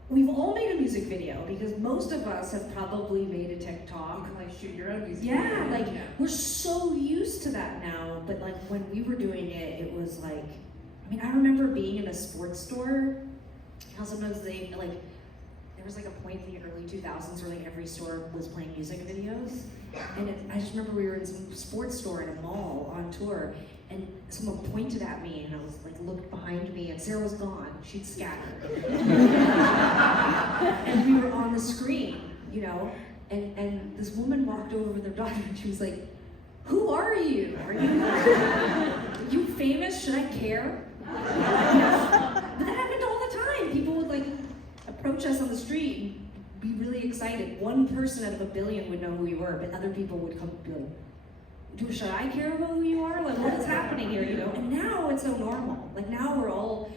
we've all made a music video because most of us have probably made a TikTok. You can like shoot your own music Yeah, video. like we're so used to that now, but like when we were doing it, it was like, I mean, I remember being in a sports store, how sometimes they like, there was like a point in the early 2000s where like every store was playing music videos. And I just remember we were in some sports store in a mall on tour, and someone pointed at me, and I was like, looked behind me, and Sarah was gone. She'd scattered. And we were on the screen, you know, and this woman walked over with her daughter, and she was like, who are you? Are you famous? Should I care? But that happened all the time. People would like approach us on the street and be really excited. One person out of a billion would know who we were, but other people would come and be like, should I care about who you are? Like, what is happening here, you know? And now it's so normal. Like, now we're all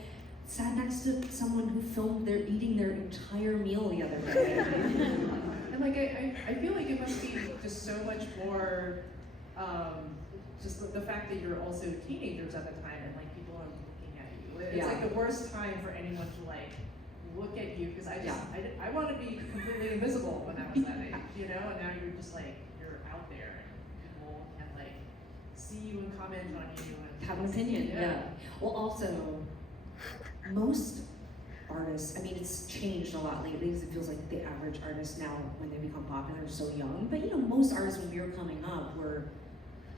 sat next to someone who filmed their eating their entire meal the other day. And like, I feel like it must be just so much more, just the fact that you're also teenagers at the time, and like people are looking at you. It's Yeah. like the worst time for anyone to like look at you, because I want to be completely invisible when I was that age, you know? And now you're just like, you're out there, and people can like see you and comment on you and Have an opinion, yeah. Well, also, most artists, I mean, it's changed a lot lately because it feels like the average artist now, when they become popular, are so young. But you know, most artists when we were coming up were,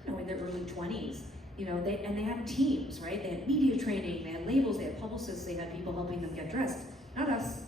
you know, in their early 20s. You know, they had teams, right? They had media training, they had labels, they had publicists, they had people helping them get dressed. Not us.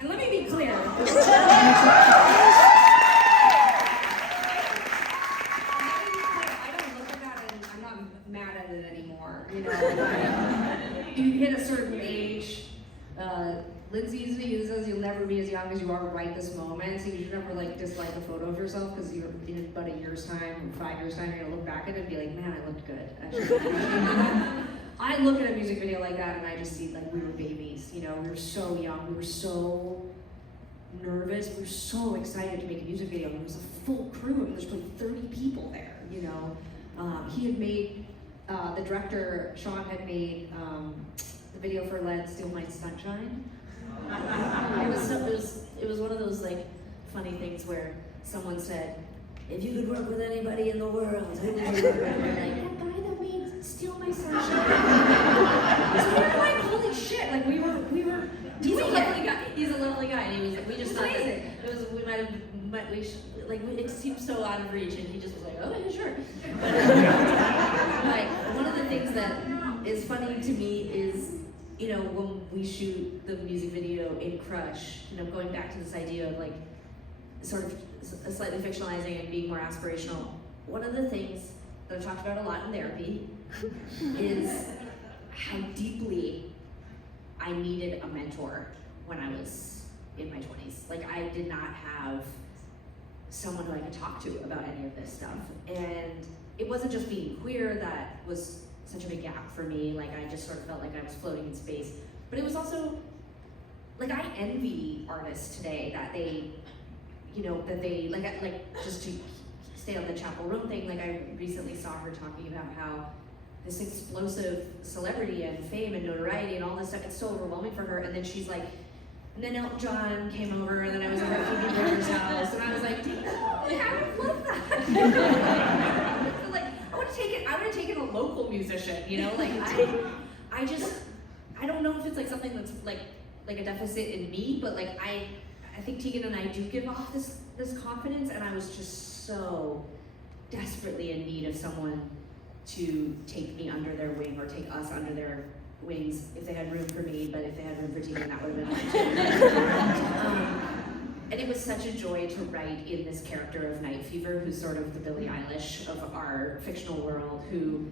And let me be clear. I don't look at that and I'm not mad at it anymore. You know, you hit a certain age. Lindsay says you'll never be as young as you are right this moment, so you should never like dislike a photo of yourself because you're in about a year's time or 5 years time you're gonna look back at it and be like, man, I looked good. I look at a music video like that and I just see like we were babies, you know, we were so young, we were so nervous, we were so excited to make a music video. It was a full crew, I mean, there's probably 30 people there, you know. He had made, the director, Sean, had made the video for Lead Steal My Sunshine. It was one of those like funny things where someone said, if you could work with anybody in the world, who would you work with? And we're like, that guy that made Steal My Sunshine. So we're like, holy shit, like we were He's a doing lovely it. guy. He's a lovely guy, and we just thought that Amazing. we might have, it seemed so out of reach, and he just was like, oh yeah, sure. But like one of the things that is funny to me is, when we shoot the music video in Crush, going back to this idea of like sort of slightly fictionalizing and being more aspirational. One of the things that I've talked about a lot in therapy is how deeply I needed a mentor when I was in my 20s. Like, I did not have someone who I could talk to about any of this stuff. And it wasn't just being queer that was such a big gap for me. Like, I just sort of felt like I was floating in space. But it was also, like, I envy artists today that they, just to stay on the Chapel Roan thing, like, I recently saw her talking about how this explosive celebrity and fame and notoriety and all this stuff, it's so overwhelming for her. And then she's like, and then Elton John came over, and then I was at Phoebe Bridgers' house, and I was like, I would love that. Like, I would have taken a local musician, like I don't know if it's like something that's like a deficit in me, but like I think Tegan and I do give off this confidence, and I was just so desperately in need of someone to take me under their wing, or take us under their wings if they had room for me, but if they had room for Tegan, that would have been fine too. And it was such a joy to write in this character of Night Fever, who's sort of the Billie Eilish of our fictional world, who,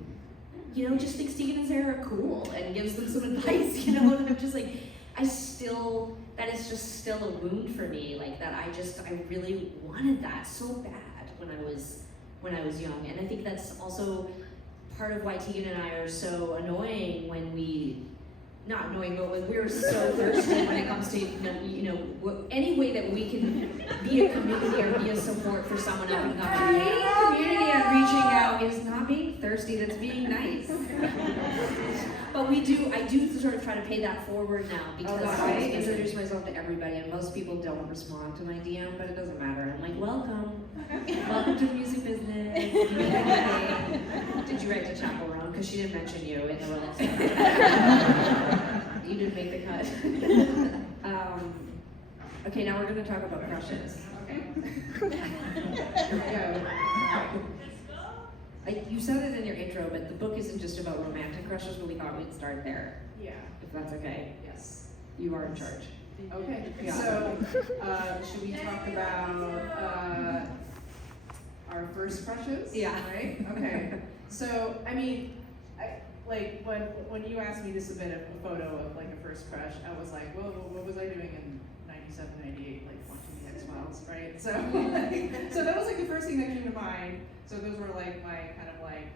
just thinks Tegan and Sara are cool and gives them some advice, and I'm just like, that is just still a wound for me, like that I really wanted that so bad when I was young. And I think that's also part of why Tegan and I are so annoying when not annoying, but when we're so thirsty when it comes to, any way that we can be a community or be a support for someone opening up. Any community and reaching out is not being thirsty, that's being nice. But I do sort of try to pay that forward now, because I introduce myself to everybody, and most people don't respond to my DM, but it doesn't matter. I'm like, welcome to the music business. Did you write to Chapel Roan? Because she didn't mention you in the Rolling Stones. You didn't make the cut. Okay, now we're going to talk about crushes. Okay. Here we go. You said it in your intro, but the book isn't just about romantic crushes, but we thought we'd start there, Yeah. if that's okay. Yes. You are in charge. Okay. Yeah. So, should we talk about our first crushes? Yeah. Right. Okay. So, I mean, when you asked me to submit a photo of like a first crush, I was like, well, what was I doing in 97, 98, like watching the X-Files, right? So, so that was like the first thing that came to mind. So those were like my kind of like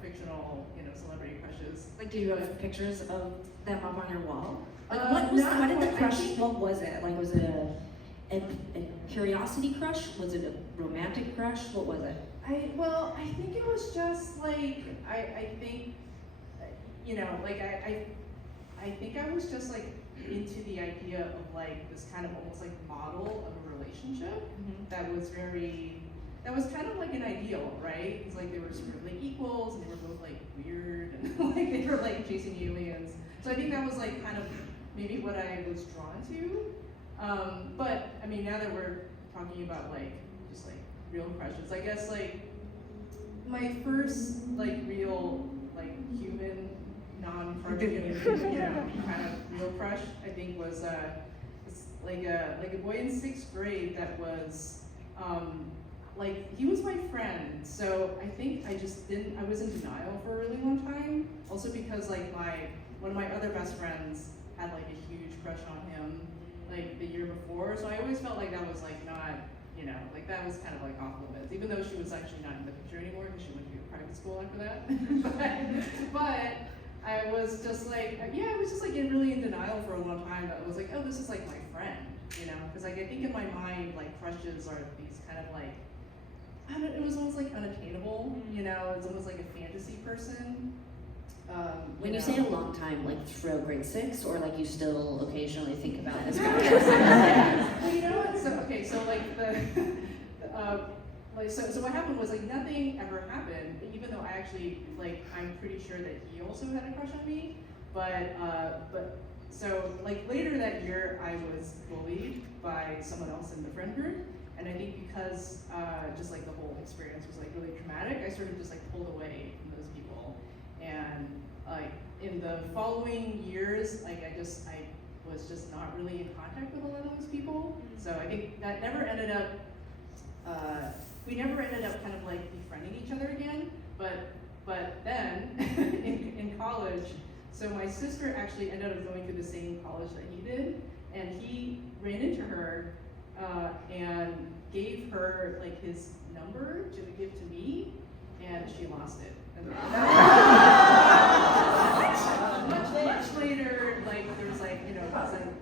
fictional, celebrity crushes. Like, do you have pictures of them up on your wall? Like, Not what did the quite, crush, I think- what was it? Like, was it a curiosity crush? Was it a romantic crush? What was it? I think it was just like, I think, I think I was just like into the idea of like this kind of almost like model of a relationship that was kind of like an ideal, right? It's like they were sort of like equals, and they were both like weird, and like they were like chasing aliens. So I think that was like kind of maybe what I was drawn to. But I mean, now that we're talking about like just like real crushes, I guess like my first like real like human non-cartoon kind of real crush, I think was like a boy in 6th grade that was he was my friend. So I think I was in denial for a really long time. Also because like one of my other best friends had like a huge crush on him like the year before. So I always felt like that was like not, like that was kind of like off limits, even though she was actually not in the picture anymore because she went to private school after that. but I was just like, I was just like really in denial for a long time. That I was like, oh, this is like my friend, because like I think in my mind like crushes are these kind of like, it was almost like unattainable, it's almost like a fantasy person. When you say a long time, like throughout grade 6, or like you still occasionally think about this guy? Well, you know what? So okay, so like so what happened was like nothing ever happened, even though I actually I'm pretty sure that he also had a crush on me. but so like later that year, I was bullied by someone else in the friend group, and I think because just like the whole experience was like really traumatic, I sort of just like pulled away from those people, and like in the following years, like I was just not really in contact with a lot of those people. So I think that never ended up. We never ended up kind of like befriending each other again. But then in college, so my sister actually ended up going to the same college that he did, and he ran into her and gave her like his number to give to me, and she lost it. And much later, like there was like, you know,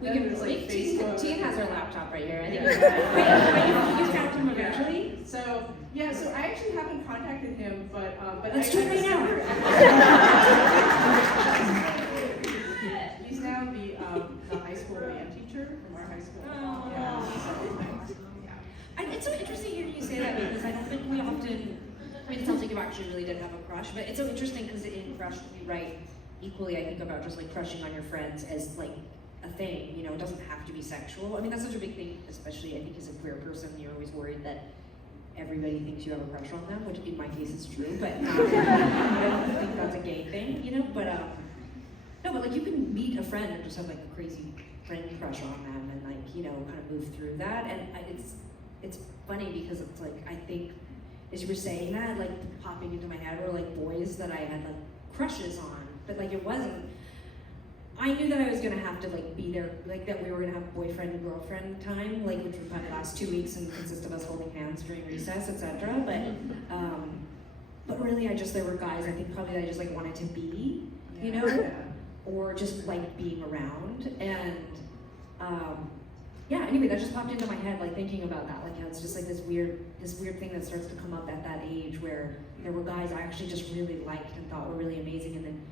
then there was like Facebook. Tegan has her laptop right here. I think you found him eventually. So yeah, so I actually haven't contacted him, but Let's do it right now. He's now the high school band teacher from our high school. Oh. Yeah. It's so interesting hearing you say that because I don't think we often. I mean, it sounds like you actually really did have a crush, but it's so interesting because in Crush we write equally, I think, about just like crushing on your friends as like a thing. You know, it doesn't have to be sexual. I mean, that's such a big thing, especially I think as a queer person, you're always worried that everybody thinks you have a crush on them, which in my case is true, but I don't think that's a gay thing, you know. But no, but like you can meet a friend and just have like a crazy friend crush on them, and like, you know, kind of move through that. And it's funny because it's like, I think as you were saying that, like popping into my head were like boys that I had like crushes on, but like it wasn't. I knew that I was gonna have to like be there, like that we were gonna have boyfriend and girlfriend time, like which would probably last 2 weeks and consist of us holding hands during recess, etc. But really, there were guys I think probably that I just like wanted to be, you know, or just like being around. And yeah. Anyway, that just popped into my head, like thinking about that, like how it's just like this weird thing that starts to come up at that age where there were guys I actually just really liked and thought were really amazing, and then,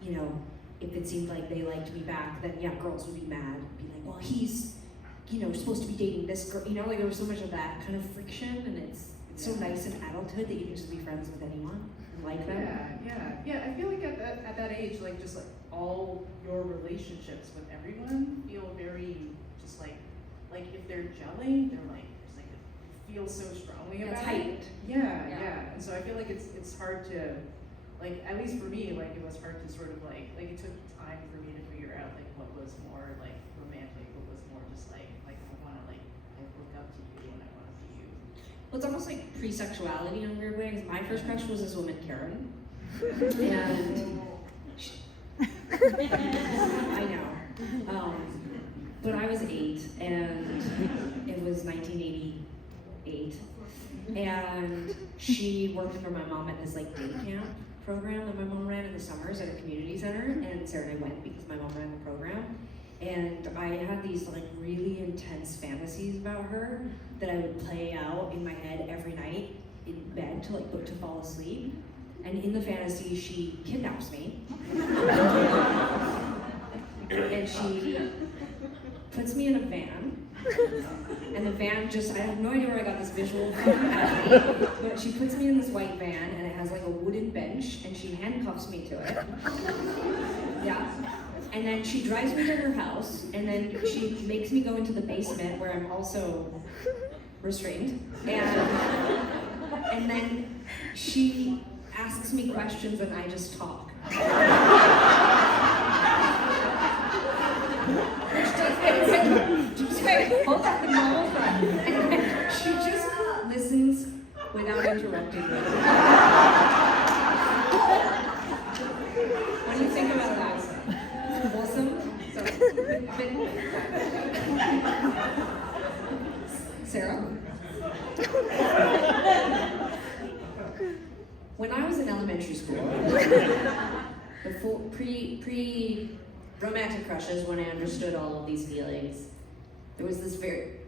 you know, if it seemed like they liked me back, then yeah, girls would be mad, be like, well, he's, you know, supposed to be dating this girl, you know, like there was so much of that kind of friction, and it's so nice in adulthood that you can just be friends with anyone and like them. Yeah. I feel like at that age, like just like all your relationships with everyone feel very just like if they're gelling, they're like just like it feels so strongly about it. Tight. Yeah. And so I feel like it's hard to, like, at least for me, like it was hard to sort of like it took time for me to figure out like what was more like romantic, what was more just like I want to like I look up to you and I want to be you. Well, it's almost like pre-sexuality in a weird way, because my first crush was this woman, Karen. And I know. But I was 8, and it was 1988, and she worked for my mom at this like day camp program that my mom ran in the summers at a community center, and Sarah and I went because my mom ran the program. And I had these like really intense fantasies about her that I would play out in my head every night in bed to fall asleep. And in the fantasy, she kidnaps me, and she puts me in a van. And the van I have no idea where I got this visual from, but she puts me in this white van, and it has like a wooden bench, and she handcuffs me to it. Yeah. And then she drives me to her house, and then she makes me go into the basement where I'm also restrained. And then she asks me questions, and I just talk. And she just listens without interrupting me. What do you think about that? Awesome? Sarah? When I was in elementary school, before pre-romantic crushes, when I understood all of these feelings, there was this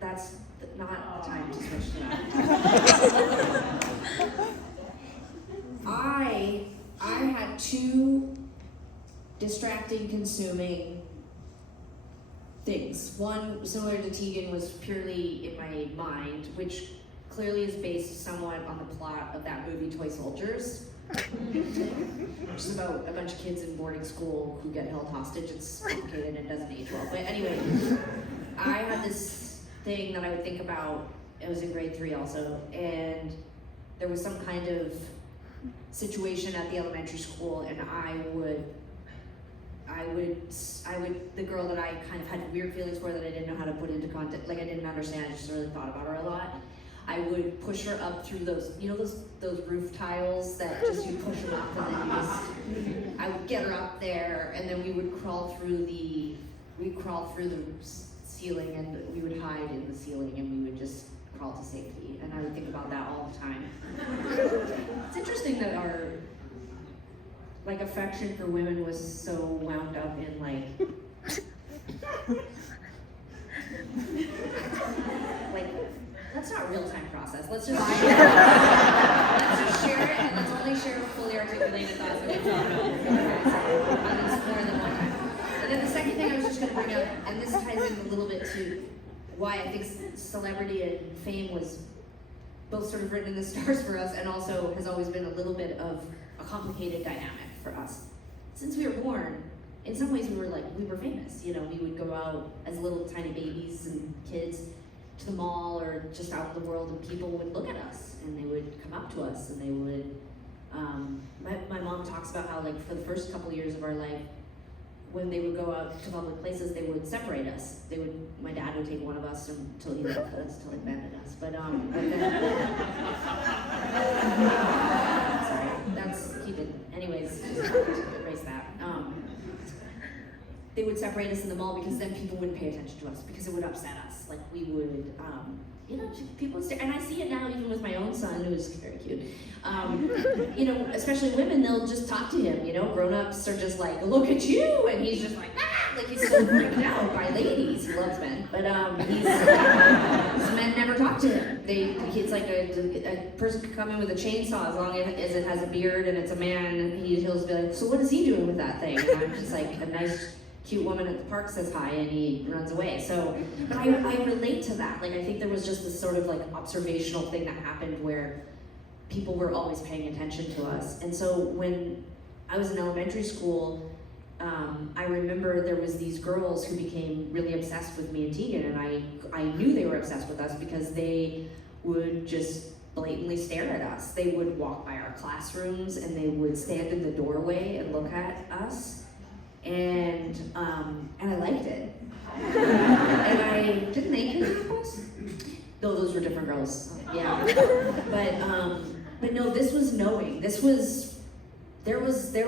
that's not the time to switch to that. I had 2 distracting, consuming things. One, similar to Tegan, was purely in my mind, which clearly is based somewhat on the plot of that movie Toy Soldiers. Which is about a bunch of kids in boarding school who get held hostage. It's complicated and doesn't age well. But anyway, I had this thing that I would think about. It was in grade 3 also, and there was some kind of situation at the elementary school, and the girl that I kind of had weird feelings for that I didn't know how to put into context, like I didn't understand, I just really thought about her a lot. I would push her up through those, you know, those roof tiles that just you push them up and then you just, I would get her up there, and then we would crawl through the ceiling, and we would hide in the ceiling, and we would just crawl to safety. And I would think about that all the time. It's interesting that our affection for women was so wound up in that's not a real-time process. Let's just share it, and let's only share fully articulated thoughts that we thought about. And it's more than one time. And then the second thing I was just going to bring up, and this ties in a little bit to why I think celebrity and fame was both sort of written in the stars for us, and also has always been a little bit of a complicated dynamic for us. Since we were born, in some ways we were famous. You know, we would go out as little tiny babies and kids to the mall or just out in the world, and people would look at us and they would come up to us and they would, my mom talks about how for the first couple years of our life, when they would go out to public places, they would separate us. My dad would take one of us until he left us, until he abandoned us. But sorry, that's, keep it, anyways, erase that. They would separate us in the mall because then people wouldn't pay attention to us because it would upset us. We would, people would stare, and I see it now even with my own son, who is very cute. Especially women, they'll just talk to him, grown-ups are just like, look at you, and he's just like, ah, he's so freaked out by ladies. He loves men, but men never talk to him. It's like a person could come in with a chainsaw, as long as it has a beard and it's a man, and he'll just be like, so what is he doing with that thing? And I'm just like, a nice, cute woman at the park says hi, and he runs away. So, but I relate to that. I think there was just this sort of observational thing that happened where people were always paying attention to us. And so when I was in elementary school, I remember there was these girls who became really obsessed with me and Tegan, and I knew they were obsessed with us because they would just blatantly stare at us. They would walk by our classrooms and they would stand in the doorway and look at us. And I liked it. And I didn't they kidnap us? No, those were different girls. Yeah. But no, this was knowing. There was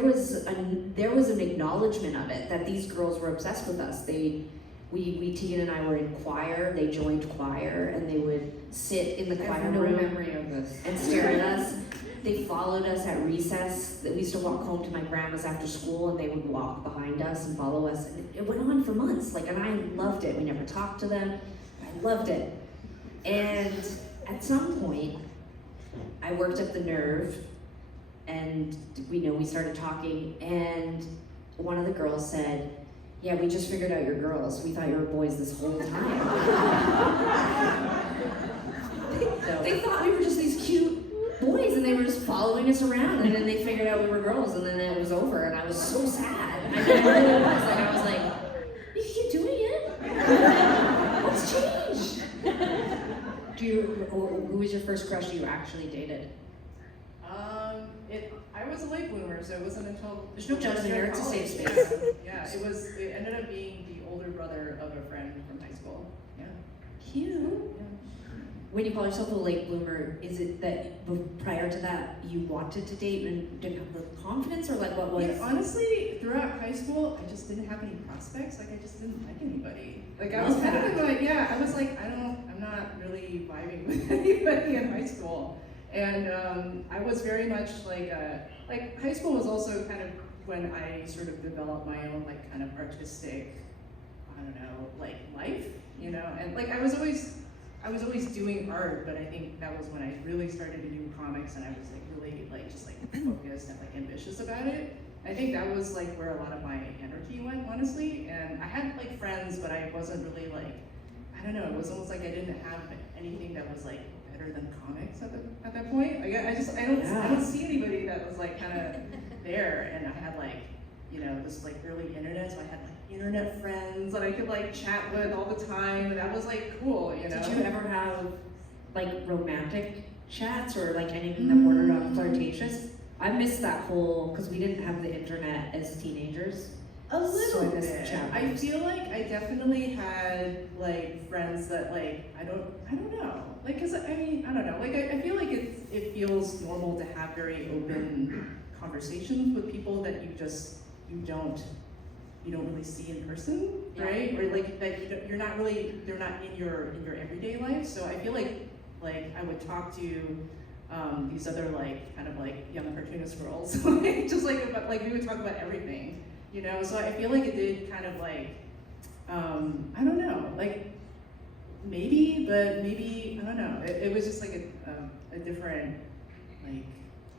an acknowledgement of it, that these girls were obsessed with us. Tegan and I were in choir. They joined choir, and they would sit in the choir room. I have no memory of this. And stare at us. They followed us at recess. We used to walk home to my grandma's after school, and they would walk behind us and follow us. And it went on for months. And I loved it. We never talked to them. I loved it. And at some point, I worked up the nerve, and we started talking. And one of the girls said, "Yeah, we just figured out you're girls. We thought you were boys this whole time." They thought we were just these cute boys, and they were just following us around, and then they figured out we were girls, and then it was over, and I was so sad. I really was. I was like, you keep doing it? What's changed? Who was your first crush you actually dated? I was a late bloomer, so it wasn't until There's no judgment here, it's a safe space. Yeah, it ended up being the older brother of a friend from high school. Yeah. Cute. Yeah. When you call yourself a late bloomer, is it that prior to that you wanted to date and didn't have the confidence, or what was? Yeah, honestly, throughout high school, I just didn't have any prospects. I just didn't like anybody. I was kind of I was like, I'm not really vibing with anybody in high school. And I was very much high school was also kind of when I sort of developed my own kind of artistic, life, and I was always doing art, but I think that was when I really started to do comics, and I was really focused and ambitious about it. I think that was where a lot of my energy went, honestly. And I had friends, but I wasn't really it was almost I didn't have anything that was better than comics at that point. Like I don't see anybody that was like kind of there, and I had like, you know, this like early internet, so I had like internet friends that I could like chat with all the time, and that was like cool, you know. Did you ever have like romantic chats or like anything that bordered on flirtatious? I missed that whole, because we didn't have the internet as teenagers. A little So I missed bit. chat I rooms. feel like I definitely had like friends that like I don't know, like, cause I mean I don't know, like I feel like it feels normal to have very open conversations with people that you don't really see in person, right? Or like that they're not in your everyday life. So I feel like I would talk to these other like kind of like young cartoonist girls, like, just like about, like we would talk about everything, you know. So I feel like it did kind of like I don't know, like maybe I don't know. It was just like a different, like,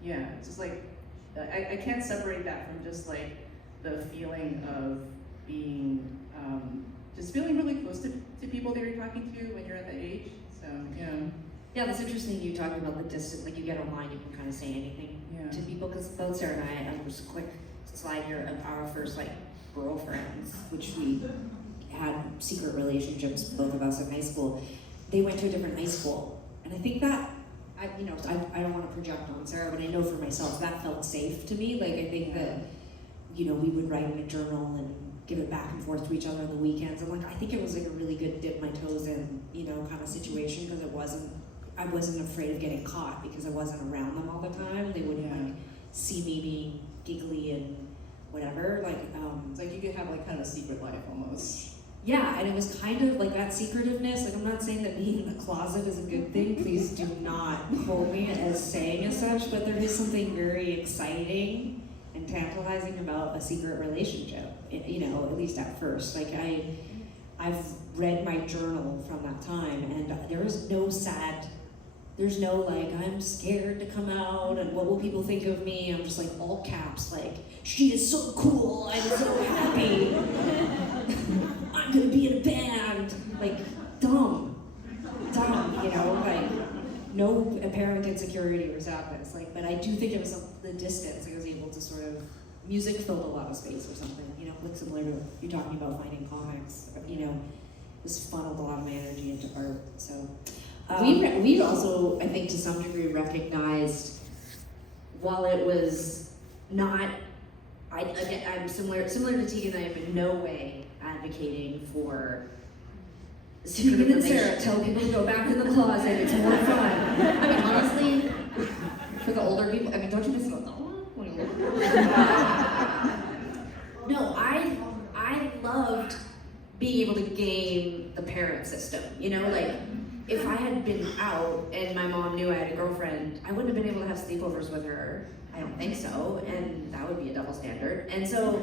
yeah, it's just like I can't separate that from just like the feeling of being just feeling really close to people that you're talking to when you're at that age. So yeah. Yeah, that's interesting you talking about the distance, like you get online, you can kind of say anything to people, because both Sarah and I just a quick slide here of our first like girlfriends, which we had secret relationships, both of us in high school. They went to a different high school, and I think that, I don't want to project on Sarah, but I know for myself, that felt safe to me. Like I think that, you know, we would write in a journal and give it back and forth to each other on the weekends. And like, I think it was like a really good dip my toes in, you know, kind of situation, because I wasn't afraid of getting caught because I wasn't around them all the time. They wouldn't like see me being giggly and whatever. Like, It's like you could have like kind of a secret life almost. yeah, and it was kind of like that secretiveness. Like, I'm not saying that being in the closet is a good thing. Please do not quote me as saying as such, but there is something very exciting and tantalizing about a secret relationship, you know, at least at first. Like, I've read my journal from that time, and there's no like, I'm scared to come out, and what will people think of me? I'm just like, all caps, like, she is so cool, I'm so happy. I'm gonna be in a band. Like, dumb, you know, like, no apparent insecurity or sadness. Like, but I do think it was the distance. I was able to sort of, music filled a lot of space or something, you know, like similar to you talking about finding comics, you know, just funneled a lot of my energy into art, so. We also, I think, to some degree recognized, while it was not, I'm similar to Tegan, I am in no way advocating for Tegan and Sara, tell people to go back in the closet, it's more fun. I mean, honestly, for the older people, I mean, don't you miss it? No, I loved being able to game the parent system, you know, like, if I had been out and my mom knew I had a girlfriend, I wouldn't have been able to have sleepovers with her. I don't think so, and that would be a double standard. And so,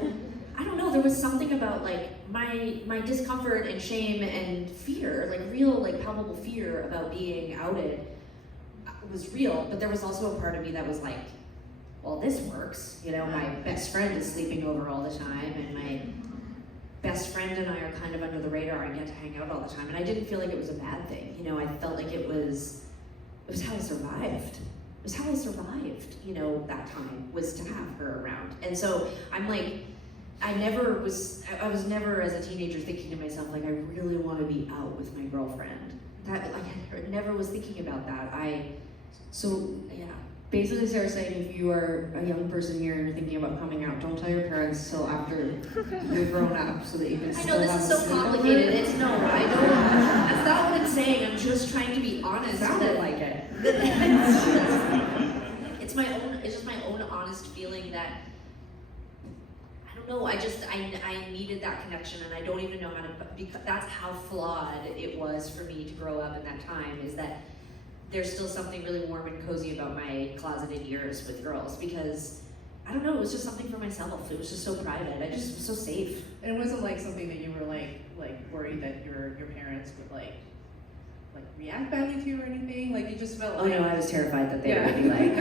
I don't know, there was something about like my discomfort and shame and fear, like real, like palpable fear about being outed was real, but there was also a part of me that was like, well, this works. You know, my best friend is sleeping over all the time, and my best friend and I are kind of under the radar. I get to hang out all the time, and I didn't feel like it was a bad thing. You know, I felt like it was how I survived. It was how I survived, you know, that time, was to have her around. And so I'm like, I was never as a teenager thinking to myself, like, I really want to be out with my girlfriend. That, like, I never was thinking about that. Basically, Sarah's saying, if you are a young person here and you're thinking about coming out, don't tell your parents till after you're grown up, so that you can still have a sleepover. I know this is so complicated. I don't. That's not what I'm saying. I'm just trying to be honest. Sounded like it. It's just my own honest feeling that, I don't know, I needed that connection, and I don't even know how to, because that's how flawed it was for me to grow up in that time, is that there's still something really warm and cozy about my closeted years with girls, because, I don't know, it was just something for myself. It was just so private. I just was so safe. And it wasn't like something that you were like worried that your parents would like react badly to or anything. Like, you just felt like, Oh no, I was terrified that they would be like,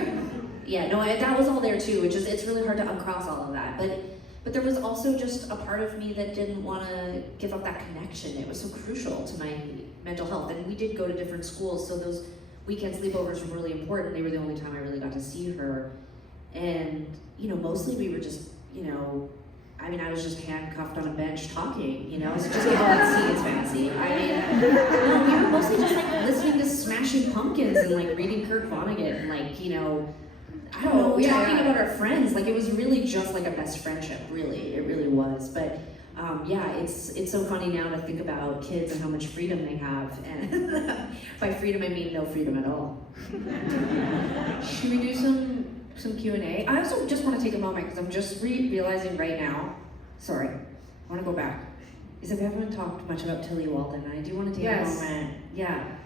Yeah, no, that was all there too, which is, it's really hard to uncross all of that. But there was also just a part of me that didn't want to give up that connection. It was so crucial to my mental health. And we did go to different schools, so weekend sleepovers were really important. They were the only time I really got to see her. And, you know, mostly we were just, you know, I mean, I was just handcuffed on a bench talking, you know, so just go out and see it's fancy. I mean, no, we were mostly just like listening to Smashing Pumpkins and like reading Kurt Vonnegut and like, you know, I don't know, talking about our friends. Like it was really just like a best friendship, really. It really was. But yeah, it's so funny now to think about kids and how much freedom they have. And by freedom, I mean no freedom at all. Should we do some Q&A? I also just want to take a moment because I'm just realizing right now, sorry, I want to go back. Is that we haven't talked much about Tilly Walden, and I do want to take a moment. Yeah.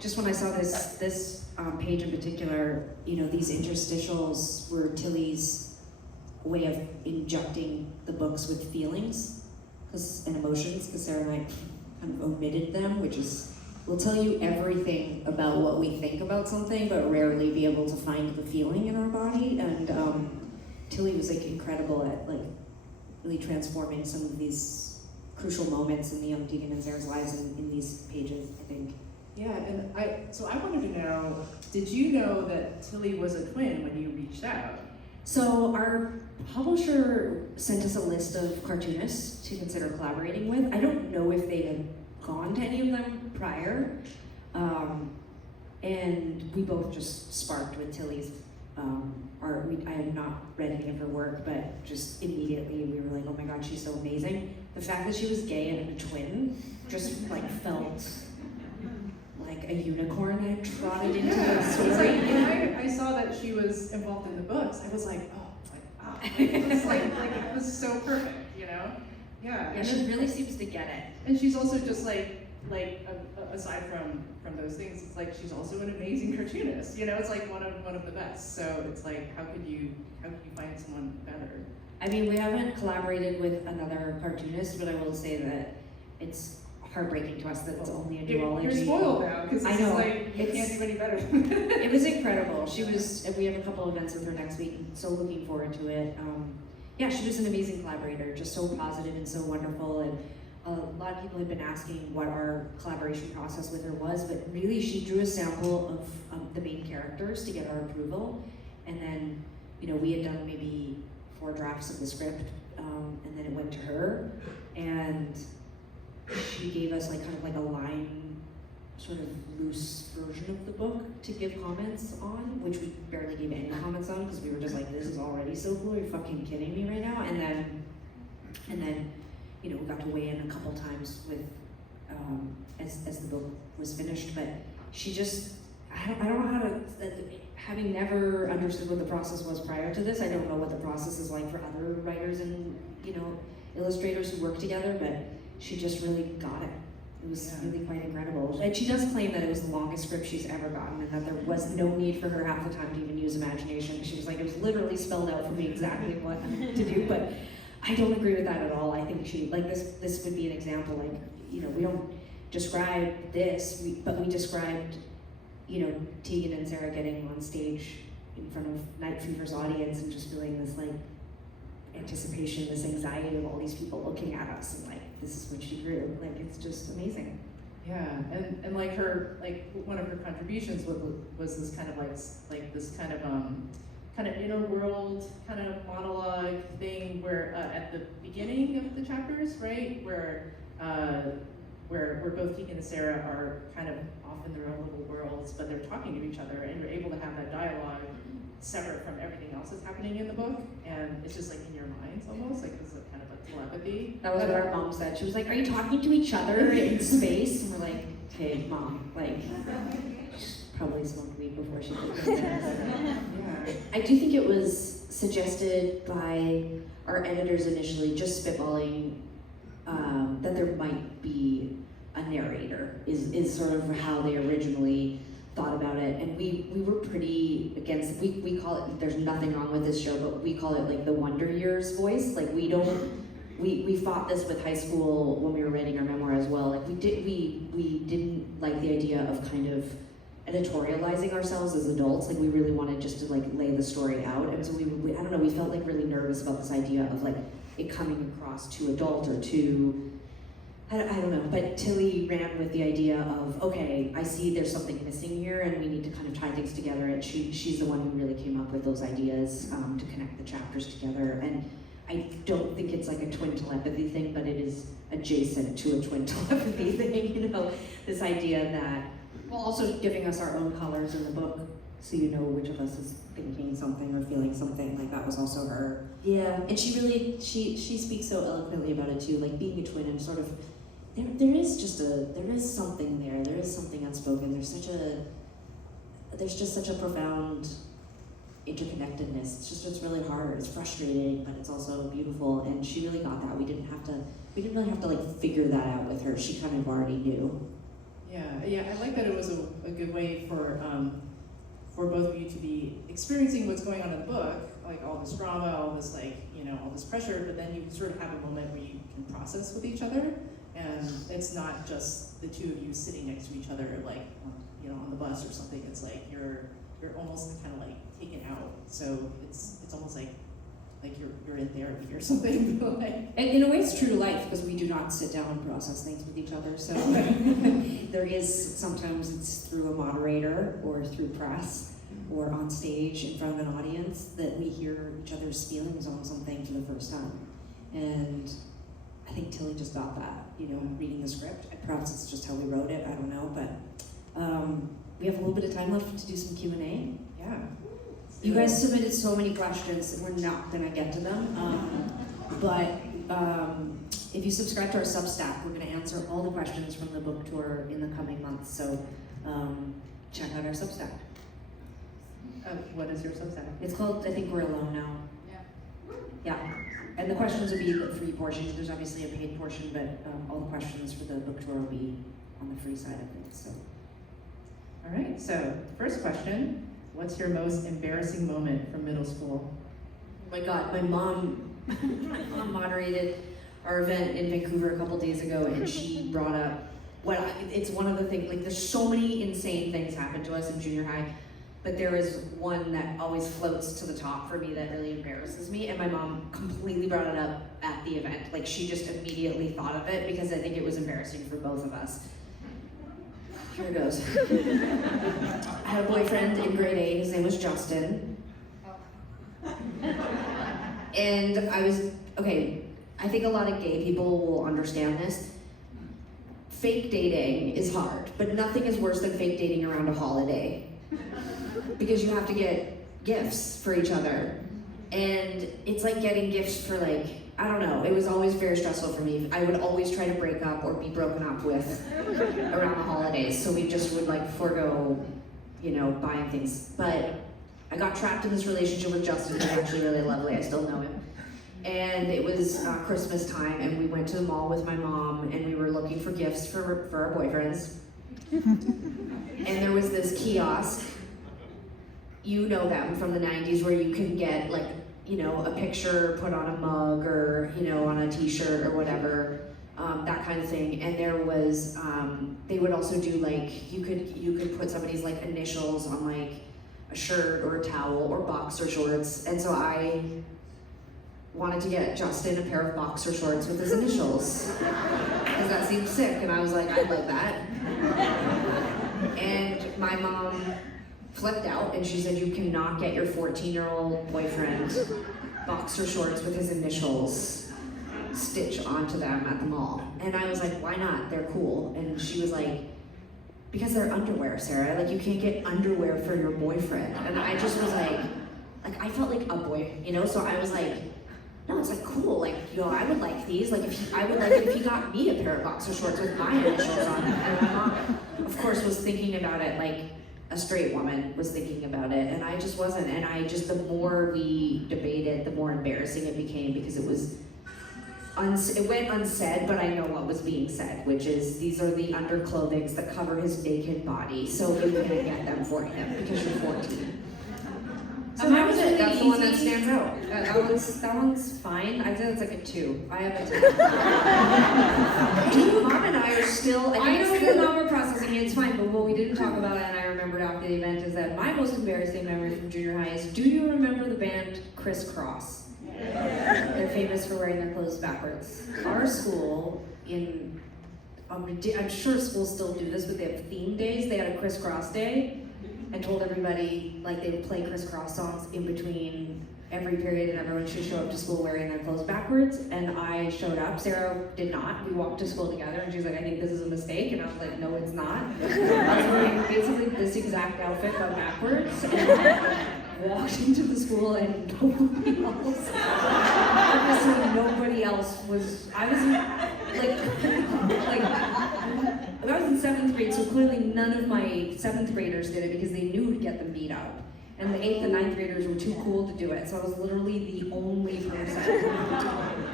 Just when I saw this page in particular, you know, these interstitials were Tilly's way of injecting the books with feelings and emotions, because Sarah and I kind of omitted them, which is, we'll tell you everything about what we think about something, but rarely be able to find the feeling in our body. And Tilly was like incredible at like really transforming some of these crucial moments in the young Tegan and Sara's lives in these pages, I think. Yeah, and I wanted to know, did you know that Tilly was a twin when you reached out? So our publisher sent us a list of cartoonists to consider collaborating with. I don't know if they had gone to any of them prior, and we both just sparked with Tilly's art. I had not read any of her work, but just immediately we were like, oh my god, she's so amazing. The fact that she was gay and a twin just like felt like a unicorn had trotted into the story. It's like, when I saw that she was involved in the books, I was like, oh, wow. It was like it was so perfect, you know? Yeah. Yeah, she really seems to get it. And she's also just aside from those things, it's like she's also an amazing cartoonist. You know, it's like one of the best. So it's like, how could you find someone better? I mean, we haven't collaborated with another cartoonist, but I will say that it's heartbreaking to us that it's only a duology. You're spoiled now, because it's like, you can't do any better than that. It was incredible. We have a couple events with her next week, and so looking forward to it. Yeah, she was an amazing collaborator, just so positive and so wonderful. And a lot of people have been asking what our collaboration process with her was, but really she drew a sample of the main characters to get our approval. And then, you know, we had done maybe 4 drafts of the script, and then it went to her. And she gave us like kind of like a line, sort of loose version of the book to give comments on, which we barely gave any comments on because we were just like, this is already so cool, you're fucking kidding me right now. And then, you know, we got to weigh in a couple times with, as the book was finished, but she just, I don't know how to, having never understood what the process was prior to this, I don't know what the process is like for other writers and, you know, illustrators who work together, but she just really got it. It was really quite incredible. And she does claim that it was the longest script she's ever gotten, and that there was no need for her half the time to even use imagination. She was like, it was literally spelled out for me exactly what to do, but I don't agree with that at all. I think she, like this would be an example, like, you know, we don't describe this, but we described, you know, Tegan and Sara getting on stage in front of Night Fever's audience and just feeling this like anticipation, this anxiety of all these people looking at us, and like, this is what she drew. Like, it's just amazing. Yeah, and like her, like one of her contributions was this kind of like this kind of inner world kind of monologue thing where at the beginning of the chapters, right, where both Tegan and Sara are kind of off in their own little worlds, but they're talking to each other, and you're able to have that dialogue separate from everything else that's happening in the book, and it's just like in your minds almost, like this is kind of a telepathy. That was what our mom said. She was like, are you talking to each other in space? And we're like, hey, Mom, like, she probably smoked weed before she did this. Yeah. I do think it was suggested by our editors initially, just spitballing, that there might be a narrator, is sort of how they originally thought about it, and we were pretty against, we call it, there's nothing wrong with this show, but we call it like the Wonder Years voice. Like, we fought this with high school when we were writing our memoir as well. Like, we didn't like the idea of kind of editorializing ourselves as adults. Like, we really wanted just to like lay the story out, and so we I don't know, we felt like really nervous about this idea of like it coming across too adult or too, I don't know, but Tilly ran with the idea of, okay, I see there's something missing here and we need to kind of tie things together, and she's the one who really came up with those ideas to connect the chapters together. And I don't think it's like a twin telepathy thing, but it is adjacent to a twin telepathy thing, you know, this idea that, well, also giving us our own colors in the book, so you know which of us is thinking something or feeling something. Like, that was also her. Yeah, and she really, she speaks so eloquently about it too, like being a twin and sort of, there is something there is something unspoken, there's just such a profound interconnectedness. It's really hard, it's frustrating, but it's also beautiful, and she really got that. We didn't really have to like figure that out with her. She kind of already knew. Yeah, I like that it was a good way for both of you to be experiencing what's going on in the book, like all this drama, all this all this pressure, but then you sort of have a moment where you can process with each other, and it's not just the two of you sitting next to each other, like, on the bus or something. It's like you're almost kind of like taken out, so it's almost like you're in therapy or something. And in a way, it's true to life, because we do not sit down and process things with each other. So there is, sometimes it's through a moderator or through press or on stage in front of an audience that we hear each other's feelings on something for the first time. And I think Tilly just got that, reading the script. Perhaps it's just how we wrote it, I don't know, but we have a little bit of time left to do some Q&A. Yeah. You guys submitted so many questions, we're not gonna get to them. But if you subscribe to our Substack, we're gonna answer all the questions from the book tour in the coming months. So check out our Substack. What is your Substack? It's called, I think We're Alone Now. Yeah. And the questions will be the free portion. There's obviously a paid portion, but all the questions for the book tour will be on the free side of it. So. All right, so first question. What's your most embarrassing moment from middle school? Oh my God, my mom moderated our event in Vancouver a couple days ago, and she brought up, it's one of the things, like, there's so many insane things happen to us in junior high, but there is one that always floats to the top for me that really embarrasses me, and my mom completely brought it up at the event. Like, she just immediately thought of it because I think it was embarrassing for both of us. Here it goes. I had a boyfriend in grade 8, his name was Justin. And I think a lot of gay people will understand this. Fake dating is hard, but nothing is worse than fake dating around a holiday. Because you have to get gifts for each other. And it's like getting gifts for, like, I don't know, it was always very stressful for me. I would always try to break up or be broken up with around the holidays, so we just would like forego, buying things. But I got trapped in this relationship with Justin, who's actually really lovely, I still know him. And it was Christmas time, and we went to the mall with my mom, and we were looking for gifts for our boyfriends. And there was this kiosk, you know them from the 90s, where you can get like, a picture put on a mug or, on a t-shirt or whatever, that kind of thing. And there was, they would also do like, you could put somebody's like initials on like a shirt or a towel or boxer shorts. And so I wanted to get Justin a pair of boxer shorts with his initials, because that seemed sick. And I was like, I'd like that. And my mom flipped out and she said, you cannot get your 14-year-old boyfriend boxer shorts with his initials stitched onto them at the mall. And I was like, why not? They're cool. And she was like, because they're underwear, Sarah. Like, you can't get underwear for your boyfriend. And I just was like I felt like a boy, So I was like, no, it's like cool. Like, I would like these. Like, I would like it if he got me a pair of boxer shorts with my initials on them. And my mom, of course, was thinking about it like a straight woman was thinking about it, and I just wasn't. And the more we debated, the more embarrassing it became, because it went unsaid, but I know what was being said, which is, these are the underclothings that cover his naked body, so you can't get them for him because you're 14. So that was it. That's the one that stands out. That one's fine. I think it's like a 2. I have a 10. Mom and I are still. I know you're not processing it. It's fine. But what we didn't talk about, and I remembered after the event, is that my most embarrassing memory from junior high is: do you remember the band Criss Cross? Yeah. They're famous for wearing their clothes backwards. Our school, I'm sure schools still do this, but they have theme days. They had a crisscross day and told everybody like they would play crisscross songs in between every period, and everyone should show up to school wearing their clothes backwards. And I showed up. Sarah did not. We walked to school together, and she's like, "I think this is a mistake." And I was like, "No, it's not." I was wearing basically this exact outfit but backwards, and walked into the school, and nobody else was. I was I was in 7th grade, so clearly none of my 7th graders did it because they knew to get them beat up. And the 8th and 9th graders were too cool to do it, so I was literally the only person.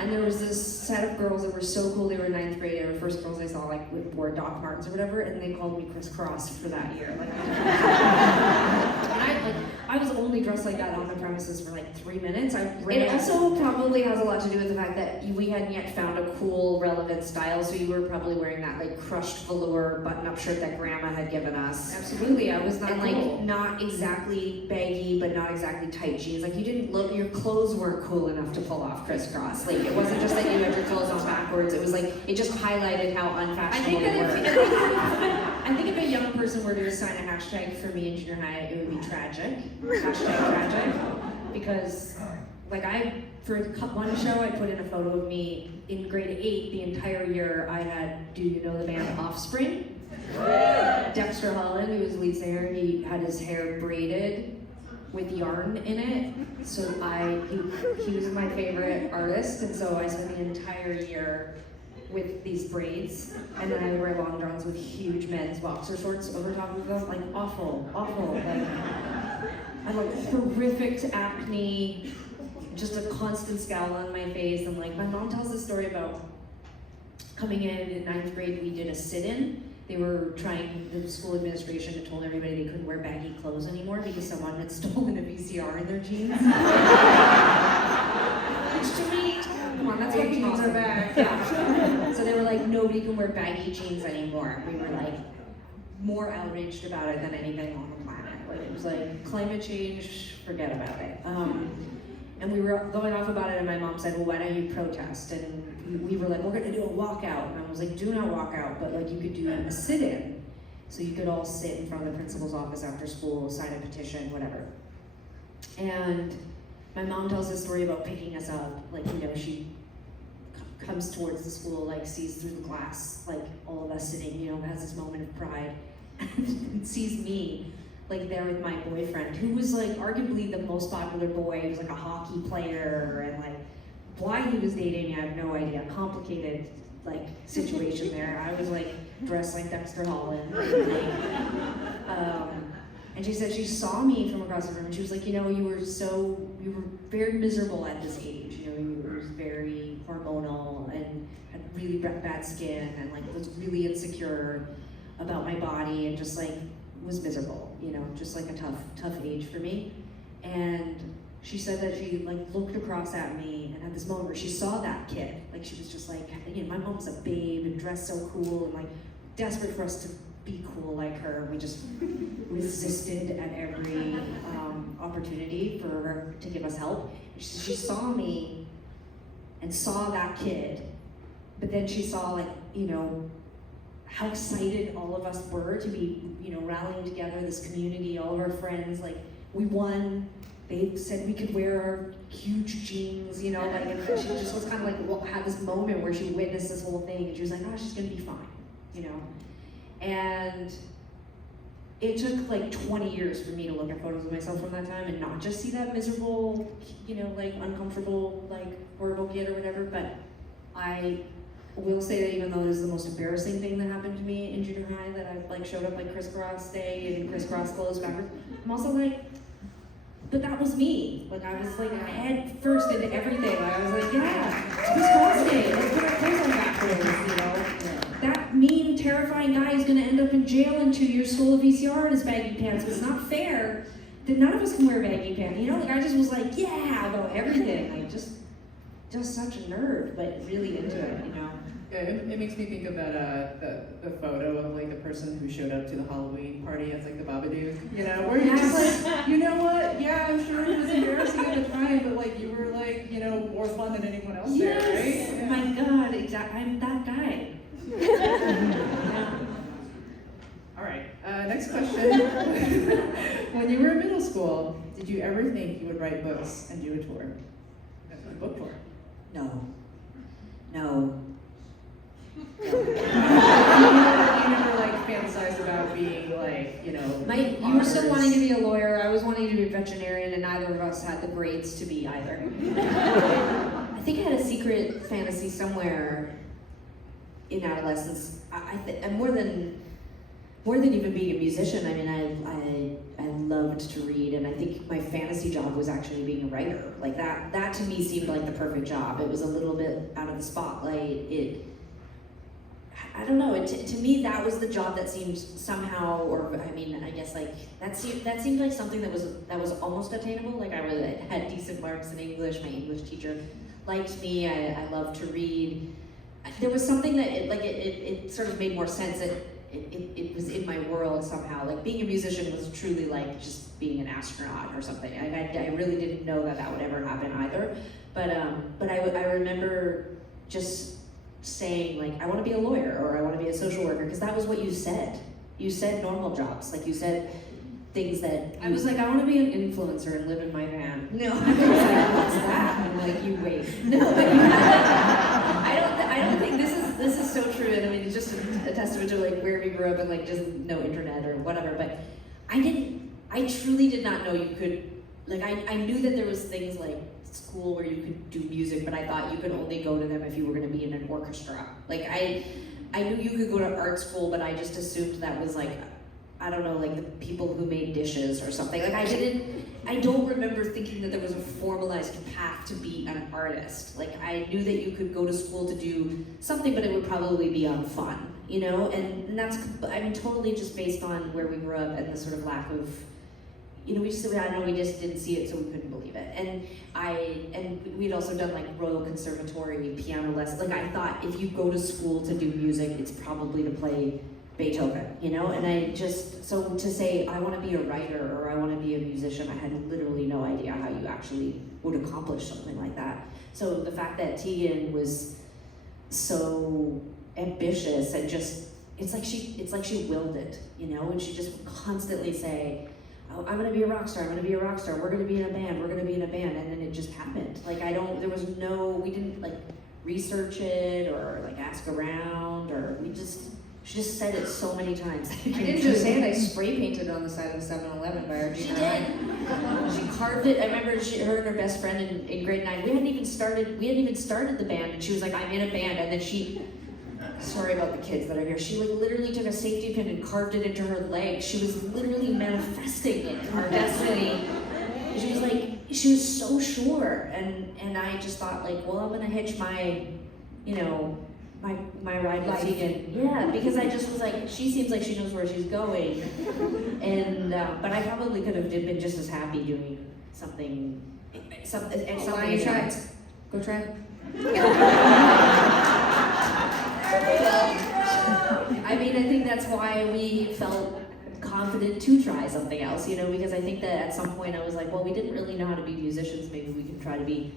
And there was this set of girls that were so cool, they were 9th grade, they were the first girls I saw like wore Doc Martens or whatever, and they called me crisscross for that year. I was only dressed like that on the premises for like 3 minutes. It also probably has a lot to do with the fact that we hadn't yet found a cool, relevant style, so you were probably wearing that like crushed velour button-up shirt that grandma had given us. Absolutely, I was not And cool. like not exactly baggy, but not exactly tight jeans. Like you didn't look, your clothes weren't cool enough to pull off crisscross. Like it wasn't just that you had your clothes on backwards. It was like it just highlighted how unfashionable they were. I think if a young person were to assign a hashtag for me in junior high, it would be tragic. Hashtag tragic. Because like for one show, I put in a photo of me in grade 8. The entire year I had, do you know the band Offspring? Dexter Holland, who was the lead singer, he had his hair braided with yarn in it. So he was my favorite artist, and so I spent the entire year with these braids, and then I would wear long johns with huge men's boxer shorts over top of them, like awful. Like I had like horrific acne, just a constant scowl on my face, and like my mom tells this story about coming in 9th grade. We did a sit-in. They were the school administration had told everybody they couldn't wear baggy clothes anymore because someone had stolen a VCR in their jeans. Which to me, come on, that's what jeans are back. Yeah. So they were like, nobody can wear baggy jeans anymore. We were like more outraged about it than anything on the planet. Like it was like climate change, forget about it. And we were going off about it, and my mom said, "Well, why don't you protest?" And we were like, "We're gonna do a walkout." And I was like, "Do not walk out, but like you could do a sit-in." So you could all sit in front of the principal's office after school, sign a petition, whatever. And my mom tells this story about picking us up. Like, you know, she comes towards the school, like sees through the glass, like all of us sitting, you know, has this moment of pride, and sees me like there with my boyfriend, who was like arguably the most popular boy. He was like a hockey player, and like why he was dating, I have no idea. Complicated like situation there. I was like dressed like Dexter Holland. And she said she saw me from across the room, and she was like, you know, you were very miserable at this age. You know, you were very hormonal and had really bad skin, and like was really insecure about my body, and just like was miserable, you know, just like a tough age for me. And she said that she like looked across at me and had this moment where she saw that kid. Like she was just like, you know, my mom's a babe and dressed so cool and like desperate for us to be cool like her. We just resisted at every opportunity for her to give us help. She saw me and saw that kid, but then she saw like, you know, how excited all of us were to be, you know, rallying together, this community, all of our friends, like we won. They said we could wear our huge jeans, you know, like, and she just was kind of like, well, had this moment where she witnessed this whole thing, and she was like, oh, she's gonna be fine, you know. And it took like 20 years for me to look at photos of myself from that time and not just see that miserable, you know, like uncomfortable, like horrible kid or whatever, but I will say that even though this is the most embarrassing thing that happened to me in junior high, that I like showed up like crisscross day and crisscross clothes backwards, I'm also like, but that was me. Like I was like head first into everything. Like, I was like, yeah, it's crisscross day. Let's put our clothes on backwards, you know. That mean, terrifying guy is gonna end up in jail in 2 years, stole a VCR in his baggy pants. But it's not fair that none of us can wear baggy pants. You know, like I just was like, yeah, about everything. Like just such a nerd, but really into it, you know. It makes me think of that the photo of like the person who showed up to the Halloween party as like the Babadook, you know, where you're just like, you know what? Yeah, I'm sure it was embarrassing at the time, but like you were like, you know, more fun than anyone else there, right? Yeah. My God, exactly. I'm that guy. All right. Next question. When you were in middle school, did you ever think you would write books and do a tour, a book tour? No. No. You never like fantasized about being like, you know, You were still wanting to be a lawyer, I was wanting to be a veterinarian, and neither of us had the grades to be either. I think I had a secret fantasy somewhere in adolescence. And more than even being a musician, I mean, I loved to read, and I think my fantasy job was actually being a writer. Like that to me seemed like the perfect job. It was a little bit out of the spotlight. I don't know. To me, that was the job that seemed somehow, or I mean, I guess like that seemed like something that was almost attainable. Like I had decent marks in English. My English teacher liked me. I loved to read. There was something that it sort of made more sense that it was in my world somehow. Like being a musician was truly like just being an astronaut or something. I really didn't know that would ever happen either. But I remember just saying like I want to be a lawyer or I want to be a social worker because that was what you said. You said normal jobs, like you said things that I was like I want to be an influencer and live in my van. No, I was like what's that? And I'm like you wait. No, but you I don't think this is so true, and I mean it's just a testament to like where we grew up and like just no internet or whatever. But I truly did not know you could like I knew that there was things like school where you could do music, but I thought you could only go to them if you were going to be in an orchestra. Like I knew you could go to art school, but I just assumed that was like, I don't know, like the people who made dishes or something. Like I don't remember thinking that there was a formalized path to be an artist. Like I knew that you could go to school to do something, but it would probably be on fun, you know? And that's, I mean, totally just based on where we grew up and the sort of lack of, you know, we just didn't see it, so we couldn't believe it. And we'd also done like Royal Conservatory piano lessons. Like I thought if you go to school to do music, it's probably to play Beethoven, you know? And I just, so to say I want to be a writer or I want to be a musician, I had literally no idea how you actually would accomplish something like that. So the fact that Tegan was so ambitious and just, it's like she willed it, you know? And she just would constantly say, oh, I'm gonna be a rock star, we're gonna be in a band, and then it just happened. Like we didn't like research it or like ask around, or she just said it so many times. I didn't just say it, I spray painted on the side of the 7-Eleven by our She did. She carved it. I remember her and her best friend in grade 9, we hadn't even started the band, and she was like, I'm in a band, and then she, sorry about the kids that are here, she like literally took a safety pin and carved it into her leg. She was literally manifesting it, our destiny. She was so sure, and I just thought like, well, I'm gonna hitch my, you know, my ride with Tegan. Yeah, because I just was like, she seems like she knows where she's going, and but I probably could have been just as happy doing something. Why you try? Go try. I mean, I think that's why we felt confident to try something else, you know, because I think that at some point I was like, well, we didn't really know how to be musicians, maybe we can try to be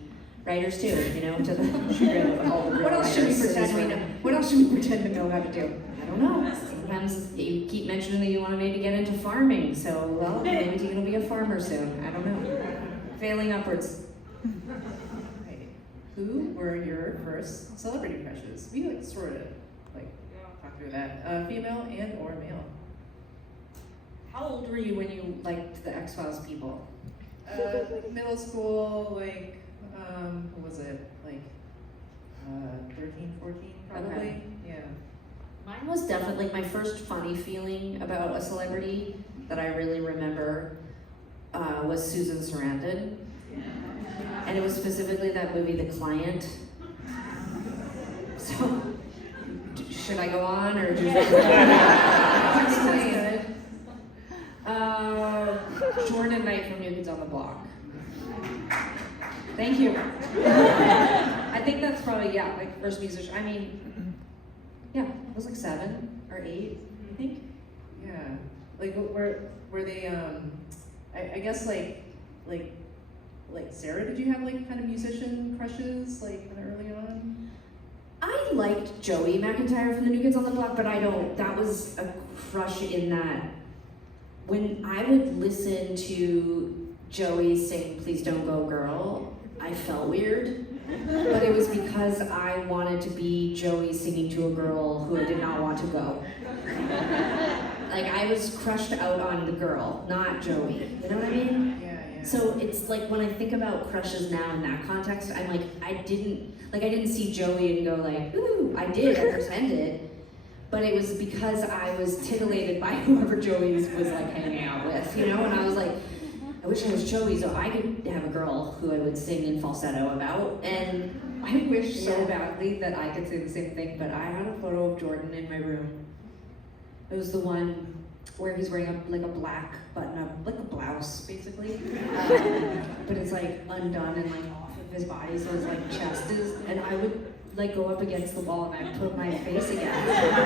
writers too, you know, to the chagrin of all the real What else should we writers. pretend we know? What else should we pretend to know how to do? I don't know. Sometimes you keep mentioning that you want to maybe get into farming, so, well, maybe Tegan will be a farmer soon. I don't know. Failing upwards. Right. Who were your first celebrity crushes? We like sort of like talk through that. Female and or male. How old were you when you liked the X-Files people? Middle school, like what was it? Like 13, 14 probably. Okay. Yeah. Mine was definitely like my first funny feeling about a celebrity that I really remember was Susan Sarandon. And it was specifically that movie, The Client. So, should I go on or do you Jordan Knight from New Kids on the Block. Thank you. I think that's probably, yeah, like first musician. I mean, Yeah, it was like 7 or 8, I think. Yeah, like were they? I guess like Sarah, did you have like kind of musician crushes like kind of early on? I liked Joey McIntyre from the New Kids on the Block, but that was a crush in that when I would listen to Joey sing Please Don't Go Girl, I felt weird. But it was because I wanted to be Joey singing to a girl who did not want to go. Like I was crushed out on the girl, not Joey. You know what I mean? Yeah. So it's like when I think about crushes now in that context, I'm like, I didn't see Joey and go like, ooh, I did, I pretended. But it was because I was titillated by whoever Joey was like hanging out with, you know? And I was like, I wish I was Joey so I could have a girl who I would sing in falsetto about. And I wish so badly that I could say the same thing, but I had a photo of Jordan in my room. It was the one where he's wearing a black button-up, like a blouse, basically. But it's like undone and like off of his body, so his like chest is, and I would like go up against the wall and I'd put my face against it. For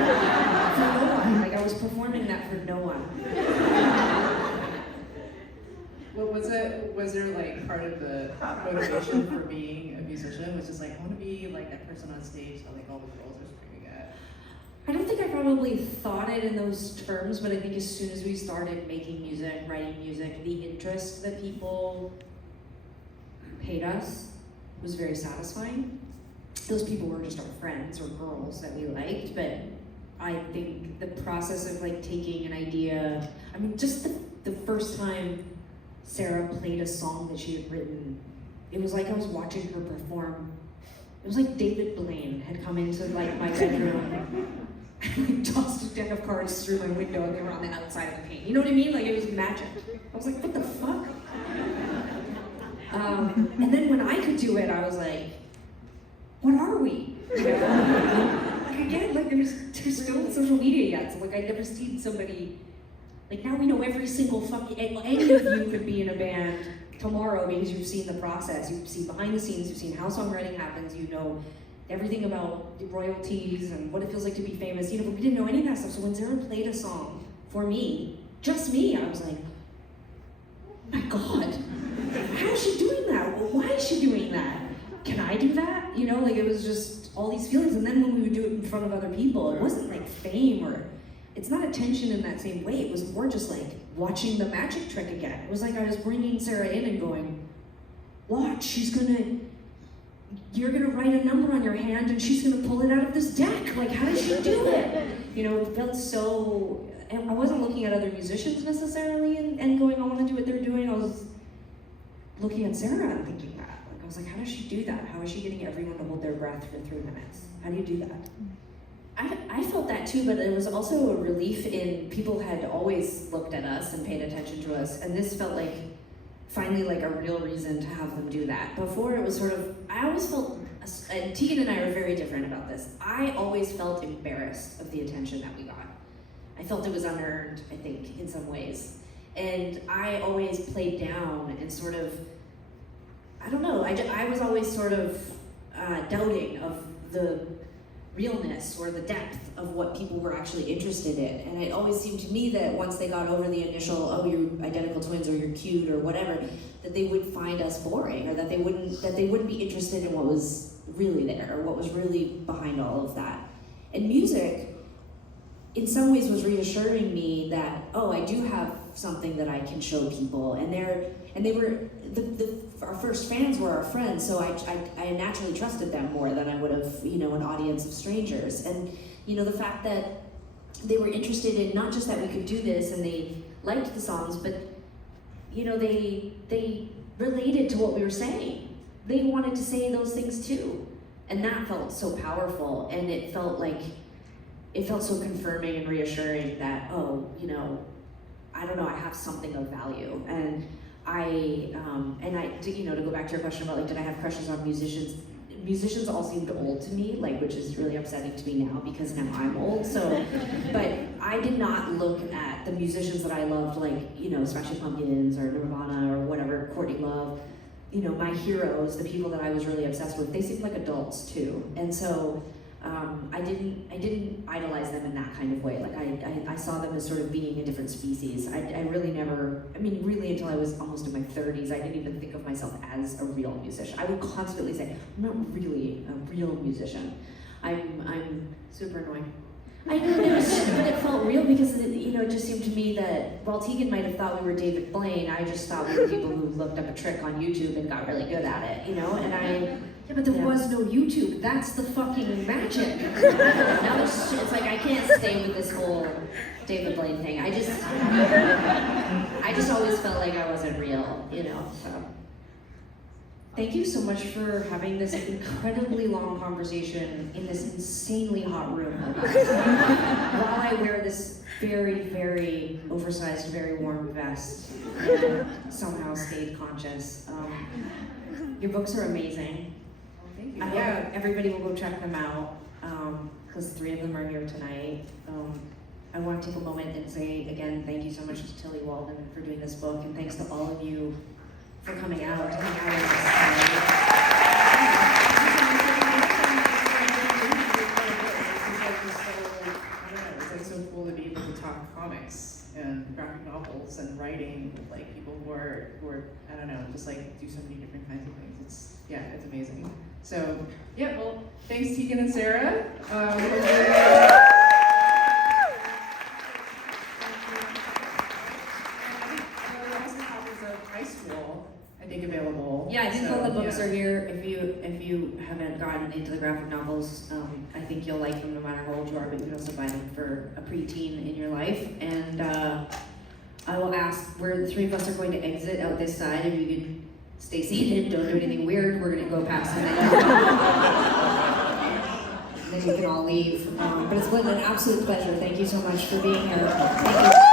no one. Like I was performing that for no one. What was it? Was there like part of the motivation for being a musician was just like I want to be like that person on stage that like all the girls are screaming at? I don't think I probably thought it in those terms, but I think as soon as we started making music, writing music, the interest that people paid us was very satisfying. Those people were just our friends or girls that we liked, but I think the process of like taking an idea, I mean, just the first time Sara played a song that she had written, it was like I was watching her perform. It was like David Blaine had come into like my bedroom and like, tossed a deck of cards through my window and they were on the outside of the paint. You know what I mean? Like it was magic. I was like, what the fuck? And then when I could do it, I was like, what are we? You know? Like again, like there's still social media yet, so like I'd never seen somebody, like now we know every single fucking, any of you could be in a band tomorrow because you've seen the process, you've seen behind the scenes, you've seen how songwriting happens, you know everything about the royalties and what it feels like to be famous, you know, but we didn't know any of that stuff. So when Sara played a song for me, just me, I was like, oh my God, how is she doing that? Well, why is she doing that? Can I do that? You know, like it was just all these feelings. And then when we would do it in front of other people, it wasn't like fame or, it's not attention in that same way. It was more just like watching the magic trick again. It was like I was bringing Sara in and going, watch, you're gonna write a number on your hand and she's gonna pull it out of this deck. Like, how does she do it? You know, it felt so, and I wasn't looking at other musicians necessarily and going, I wanna do what they're doing. I was looking at Sara and thinking that. Like, I was like, how does she do that? How is she getting everyone to hold their breath for 3 minutes? How do you do that? I felt that too, but it was also a relief in people had always looked at us and paid attention to us, and this felt like finally like a real reason to have them do that. Before it was sort of, I always felt, and Tegan and I are very different about this, I always felt embarrassed of the attention that we got. I felt it was unearned, I think, in some ways. And I always played down and sort of, I don't know, I was always sort of doubting of the realness or the depth of what people were actually interested in. And it always seemed to me that once they got over the initial, oh, you're identical twins or you're cute or whatever, that they would find us boring or that they wouldn't be interested in what was really there or what was really behind all of that. And music, in some ways, was reassuring me that, oh, I do have something that I can show people. And they were, our first fans were our friends, so I naturally trusted them more than I would have, you know, an audience of strangers. And, you know, the fact that they were interested in not just that we could do this and they liked the songs, but, you know, they related to what we were saying. They wanted to say those things too. And that felt so powerful, and it felt so confirming and reassuring that, oh, you know, I don't know, I have something of value. And you know, to go back to your question about like, did I have crushes on musicians? Musicians all seemed old to me, like, which is really upsetting to me now because now I'm old. So, but I did not look at the musicians that I loved, like, you know, Smashing Pumpkins or Nirvana or whatever, Courtney Love. You know, my heroes, the people that I was really obsessed with, they seemed like adults too. And so, I didn't idolize them in that kind of way. Like I saw them as sort of being a different species. I really never, I mean, really until I was almost in my 30s, I didn't even think of myself as a real musician. I would constantly say, I'm not really a real musician. I'm super annoying. I know, but it felt real because it just seemed to me that while Tegan might have thought we were David Blaine, I just thought we were people who looked up a trick on YouTube and got really good at it, Yeah, but there was no YouTube. That's the fucking magic. Now it's like I can't stay with this whole David Blaine thing. I just always felt like I wasn't real, so. Thank you so much for having this incredibly long conversation in this insanely hot room while I wear this very, very oversized, very warm vest and somehow stayed conscious. Your books are amazing. Thank you. I hope everybody will go check them out because 3 of them are here tonight. I want to take a moment and say again, thank you so much to Tilly Walden for doing this book, and thanks to all of you for coming out to hang out with us. It's like so cool to be able to talk comics and graphic novels and writing with like people who are I don't know, just like do so many different kinds of things. It's amazing. So yeah, well, thanks Tegan and Sara. Available. Yeah, I think all the books are here. If you haven't gotten into the graphic novels, I think you'll like them no matter how old you are, but you can also buy them for a preteen in your life. And I will ask where the 3 of us are going to exit out this side. If you could stay seated, don't do anything weird. We're gonna go past the then you can all leave. But it's been an absolute pleasure. Thank you so much for being here. Thank you.